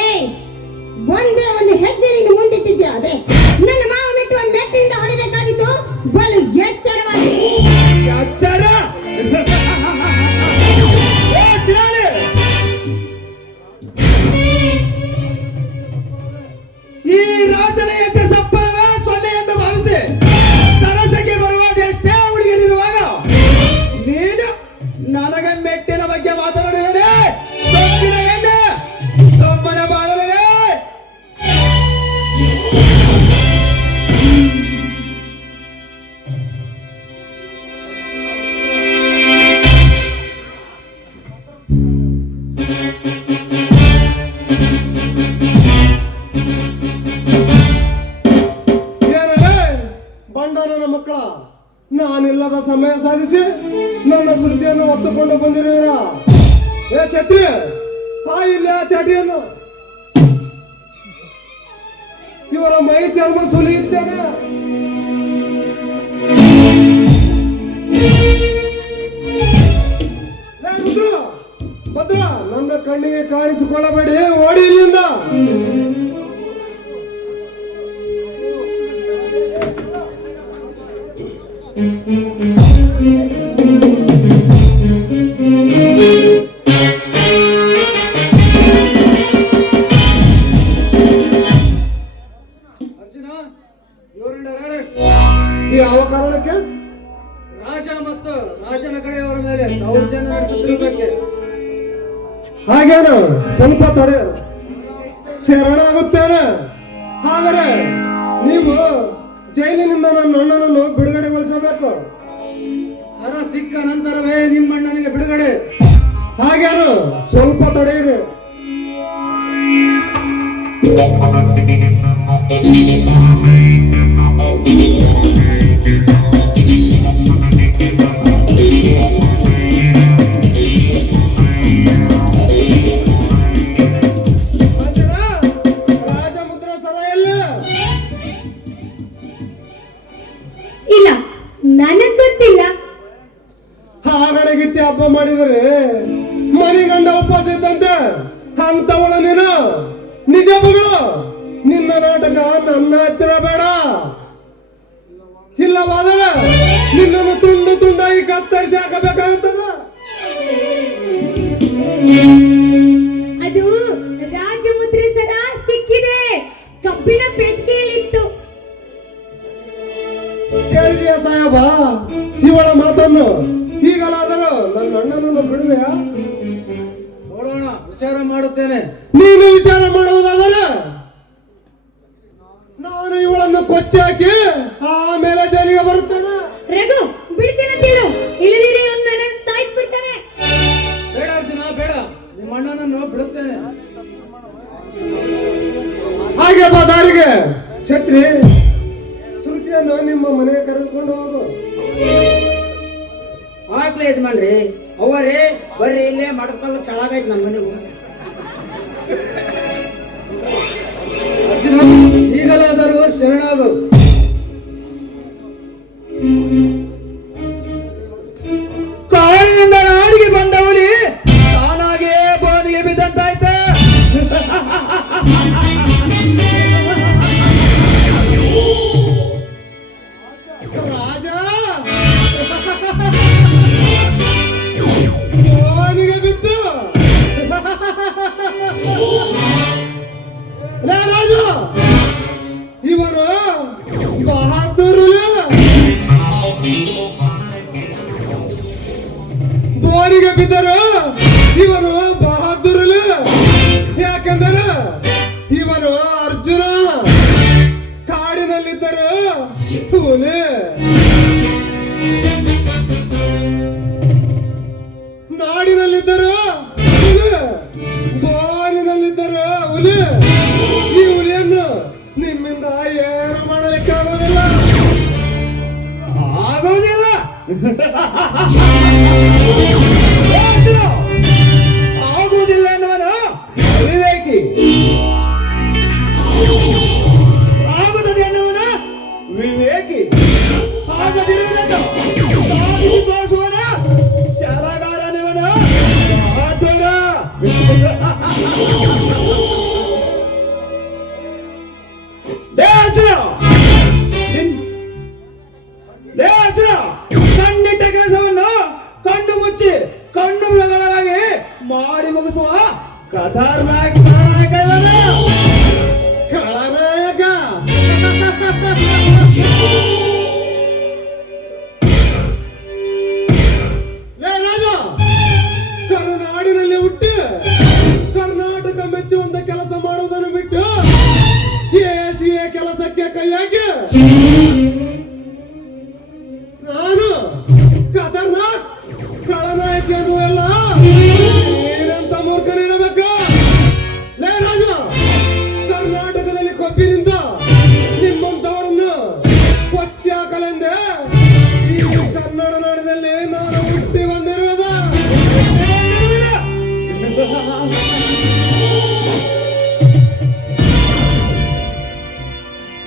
ಏಯ್, ಒಂದೇ ಒಂದು ಹೆಜ್ಜೆ ನೀನು ಮುಂದಿಟ್ಟಿದ್ದೆ ಆದ್ರೆ ನನ್ನ ಮಾವ ಮೆಟ್ಟುವ ಮೆಟ್ಟಿನಿಂದ ಹೊಡಿಬೇಕಾಗಿತ್ತು. ಬಲು ಎಚ್ಚರವಾಗಿ. ಎಚ್ಚರ. ಏ ಚಿರಾಳಿ, ಈ ರಾಜನ ಎದ್ದ ಸಪ್ಪಳವೇ ಸೊನ್ನೆ ಎಂದು ಭಾವಿಸಿ ತರಸಕ್ಕೆ ಬರುವ ಎಷ್ಟೇ ಹುಡುಗಿಯರಿರುವಾಗ ನೀನು ನನಗೆ ಮೆಟ್ಟಿನ ಬಗ್ಗೆ ಮಾತನಾಡುವನೇ? ಸೊಕ್ಕಿನ ಎಣ್ಣೆ ಸೊಮ್ಮನ ಬಾಳಲೇ. ಏನಲೇ ಬಂಡ ನನ್ನ ಮಕ್ಕಳ, ನಾನಿಲ್ಲದ ಸಮಯ ಸಾಧಿಸಿ ನನ್ನ ಶ್ರುತಿಯನ್ನು ಒತ್ತುಕೊಂಡು ಬಂದಿರುವೀರ. ಏ ಛತ್ರಿ, ಇಲ್ಲಿ ಆ ಚಟಿಯನ್ನು ಇವರ ಮೈ ಚರ್ಮ ಸುಲಿಯುತ್ತೇನೆ. ಭದ್ರ, ನನ್ನ ಕಣ್ಣಿಗೆ ಕಾಣಿಸಿಕೊಳ್ಳಬೇಡಿ, ಓಡಿ ಇಲ್ಲಿಂದ. ಅರ್ಜುನ, ಇವರಿಂದ ಯಾವ ಕಾರಣಕ್ಕೆ? ರಾಜ ಮತ್ತು ರಾಜನ ಕಡೆಯವರ ಮೇಲೆ ದೌರ್ಜನ್ಯ ನಡೆಸುತ್ತಿರುವುದಕ್ಕೆ. ಹಾಗೇನು, ಸ್ವಲ್ಪ ತಡೆ, ಶರಣಾಗುತ್ತೇನೆ. ಆದರೆ ನೀವು ಜೈಲಿನಿಂದ ನನ್ನ ಅಣ್ಣನನ್ನು ಬಿಡುಗಡೆಗೊಳಿಸಬೇಕು. ಸರ ಸಿಕ್ಕ ಈಗ ನಂತರವೇ ನಿಮ್ಮಣ್ಣನಿಗೆ ಬಿಡುಗಡೆ. ಹಾಗೇನು ಸ್ವಲ್ಪ ತಡೆಯಿರಿ. ರಾಜಮುದ್ರ ಸರ ಎಲ್ಲ ಇಲ್ಲ, ನನಗ್ ಗೊತ್ತಿಲ್ಲ. ಹಾಗಣಗಿತ್ತಿ ಹಬ್ಬ ಮಾಡಿದರೆ ಮನೆಗಂಡ ಉಪವಾಸ ಇದ್ದಂತೆ ಅಂತವಳ ನೀನು. ನಿಜ ಮಗಳು, ನಿನ್ನ ನಾಟಕ ನನ್ನ ಹತ್ತಿರ ಬೇಡ. ಇಲ್ಲವಾದರೆ ನಿನ್ನನ್ನು ತುಂಡು ತುಂಡಾಗಿ ಕತ್ತರಿಸಿ ಹಾಕಬೇಕಾಗುತ್ತದ. ಅದು ರಾಜಮುದ್ರೆ ಸರ ಸಿಕ್ಕಿದೆ, ಕಬ್ಬಿಣ ಪೆಟ್ಟಿಗೆಯಲ್ಲಿತ್ತು. ಕೇಳಿದೆಯಾ ಸಾಹೇಬ ಇವಳ ಮಾತನ್ನು? ಈಗಲಾದರೂ ನನ್ನ ಅಣ್ಣನನ್ನು ಬಿಡುವೆಯಾ? ನೋಡೋಣ, ವಿಚಾರ ಮಾಡುತ್ತೇನೆ. ನೀನು ವಿಚಾರ ಮಾಡುವುದಾದರೆ ನಾನು ಇವಳನ್ನು ಕೊಚ್ಚಿ ಹಾಕಿ ಆಮೇಲೆ ಜೈಲಿಗೆ ಬರುತ್ತೇನೆ. ರಘು, ಬಿಡ್ತೀನಿ ಹೇಳು, ಇಲ್ಲದಿದ್ರೆ ಇವನು ನನ್ನ ಸಾಯಿಸ್ಬಿಡ್ತಾನೆ. ಬೇಡ ಅರ್ಜುನ, ಬೇಡ. ನಿಮ್ಮ ಅಣ್ಣನನ್ನು ಬಿಡುತ್ತೇನೆ. ಹಾಗೆ ಬಾ ದಾರಿಗೆ. ಛತ್ರಿ, ಶ್ರುತಿಯನ್ನು ನಿಮ್ಮ ಮನೆಗೆ ಕರೆದುಕೊಂಡು ಹೋಗು. ಆಗ್ಲೇ ಇದ್ ಮಾಡ್ರಿ ಅವರೇ ಬರ್ರಿ, ಇಲ್ಲೇ ಮಡಕಲ್ಲು ಕೆಳಗೈತ್ ನಮ್ಮ ಮನೆಗೂ. ಅರ್ಜುನ, ಈಗಲಾದರೂ ಶರಣಾಗು. ಕಾಡಿನಿಂದ ನಾಡಿಗೆ ಬಂದವಳಿ ತಾನಾಗೇ ಬೋನಿಗೆ ಬಿದ್ದಂತಾಯ್ತ. ರಾಜ ಅವನಿಗೆ ಬಿದ್ದು ಲೇ ರಾಜ, ಇವನು ಬಹದ್ದೂರುಲೆ. ಬೋನಿಗೆ ಬಿದ್ದರು ಇವನು ಬಹದ್ದೂರುಲೆ. ಯಾಕೆಂದರೆ ಇವನು ಅರ್ಜುನ. ಕಾಡಿನಲ್ಲಿದ್ದರು ಹುಲಿ, ನಾಡಿನಲ್ಲಿದ್ದರು ಹುಲಿ, ಬೋನಿನಲ್ಲಿದ್ದರು ಹುಲಿ. ಈ ಹುಲಿಯನ್ನು ನಿಮ್ಮಿಂದ ಏನು ಮಾಡಲಿಕ್ಕಾಗೋದಿಲ್ಲ. ಆಗೋದಿಲ್ಲ. ಆಗುವುದಿಲ್ಲ ಎನ್ನುವನು ಅವಿವೇಕಿ. ಆಗುತ್ತದೆ ಎನ್ನುವನು ವಿವೇಕಿ. ಆಗದಿರುವುದನ್ನು ಸಾಧಿಸಿ ತೋರಿಸುವನ ಛಲಗಾರನೆವನು ಬಹದ್ದೂರ. ಲೇ ಅರ್ಜುನ, ಲೇ ಅರ್ಜುನ, ಕಣ್ಣಿಟ್ಟ ಕೆಲಸವನ್ನು ಕಣ್ಣು ಮುಚ್ಚಿ ಕಣ್ಣು ಬಿಡಗಳಾಗಿ ಮಾಡಿ ಮುಗಿಸುವ ಖತರ್ನಾಕ್ ಖಳನಾಯಕ ಇವನು. ಖಳನಾಯಕ. ಲೇ ರಾಜ, ಕರುನಾಡಿನಲ್ಲಿ ಹುಟ್ಟಿ ಕರ್ನಾಟಕ ಮೆಚ್ಚುವಂತ ಕೆಲಸ ಮಾಡುವುದನ್ನು ಬಿಟ್ಟು ಎಸಿಎ ಕೆಲಸಕ್ಕೆ ಕೈ ಹಾಕಿ ನಾನು ಖತರ್ನಾಕ್ ಖಳನಾಯಕ ಎನ್ನುವೆಲ್ಲ ಏನಂತ ಮೂರ್ಖನಿರಬೇಕ? ಲೇ ರಾಜ, ಕರ್ನಾಟಕದಲ್ಲಿ ಕೊಬ್ಬಿನಿಂದ ನಿಮ್ಮಂತವರನ್ನು ಕೊಚ್ಚಿ ಹಾಕಲೆಂದೇ ಈ ಕನ್ನಡ ನಾಡಿನಲ್ಲಿ ನಾನು ಹುಟ್ಟಿ ಬಂದಿರುವುದ.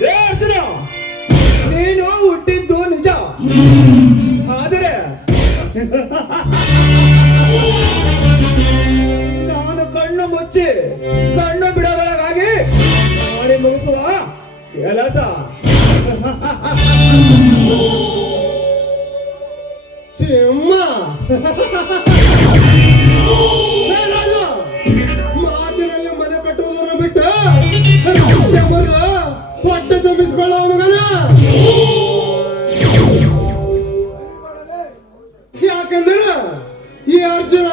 ಲೇ ಅರ್ಜುನ, ನೀನು ಹುಟ್ಟಿದ್ದು ನಿಜ, ಆದರೆ ನಾನು ಕಣ್ಣು ಮುಚ್ಚಿ ಕಣ್ಣು ಬಿಡಗಳಾಗಿ ಮಾಡಿ ಮುಗಿಸುವ ಕೆಲಸ. ಸಿಂಹ. ಲೇ ರಾಜ, ಮಾತಿನಲ್ಲಿ ಮನೆ ಕಟ್ಟುವುದನ್ನು ಬಿಟ್ಟು ರಾಜ್ಯ ಮುರಿದು ಹೊಟ್ಟೆ ತುಂಬಿಸಿಕೊಳ್ಳುವ ಮಗನ. ಯಾಕಂದ್ರೆ ಈ ಅರ್ಜುನ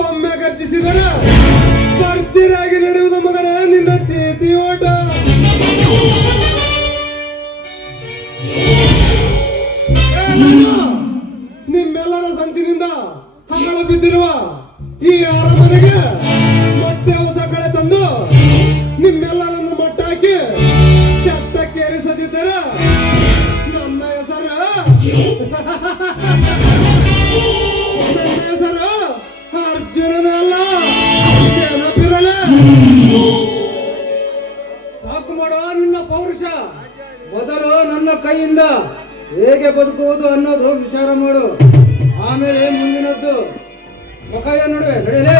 ಒಮ್ಮೆ ಗರ್ಜಿಸಿದರೆ ಭರ್ಜರಿಯಾಗಿ ನಡೆಯುವುದು ಮಗನ ನಿನ್ನ ತೀತಿ ಓಟ. ನಿಮ್ಮೆಲ್ಲರ ಅಂಚಿನಿಂದ ಹಗಳ ಬಿದ್ದಿರುವ ಈ ಅರಮನೆಗೆ ಮತ್ತೆ ಹೊಸ ಕಳೆ ತಂದು ನಿಮ್ಮೆಲ್ಲರನ್ನು ಮಟ್ಟ ಹಾಕಿ ಚಟ್ಟಕ್ಕೇರಿಸದಿದ್ದರೆ ನನ್ನ ಹೆಸರು ಅರ್ಜುನನಲ್ಲ, ನೆನಪಿರಲಿ. ಸಾಕು ಮಾಡೋ ನಿನ್ನ ಪೌರುಷ. ಮೊದಲು ನನ್ನ ಕೈಯಿಂದ ಹೇಗೆ ಬದುಕುವುದು ಅನ್ನೋದು ವಿಚಾರ ಮಾಡು, ಆಮೇಲೆ ಮುಂದಿನದ್ದು ಮುಖ ನೋಡುವೆ. ನಡೆಯಲೇ.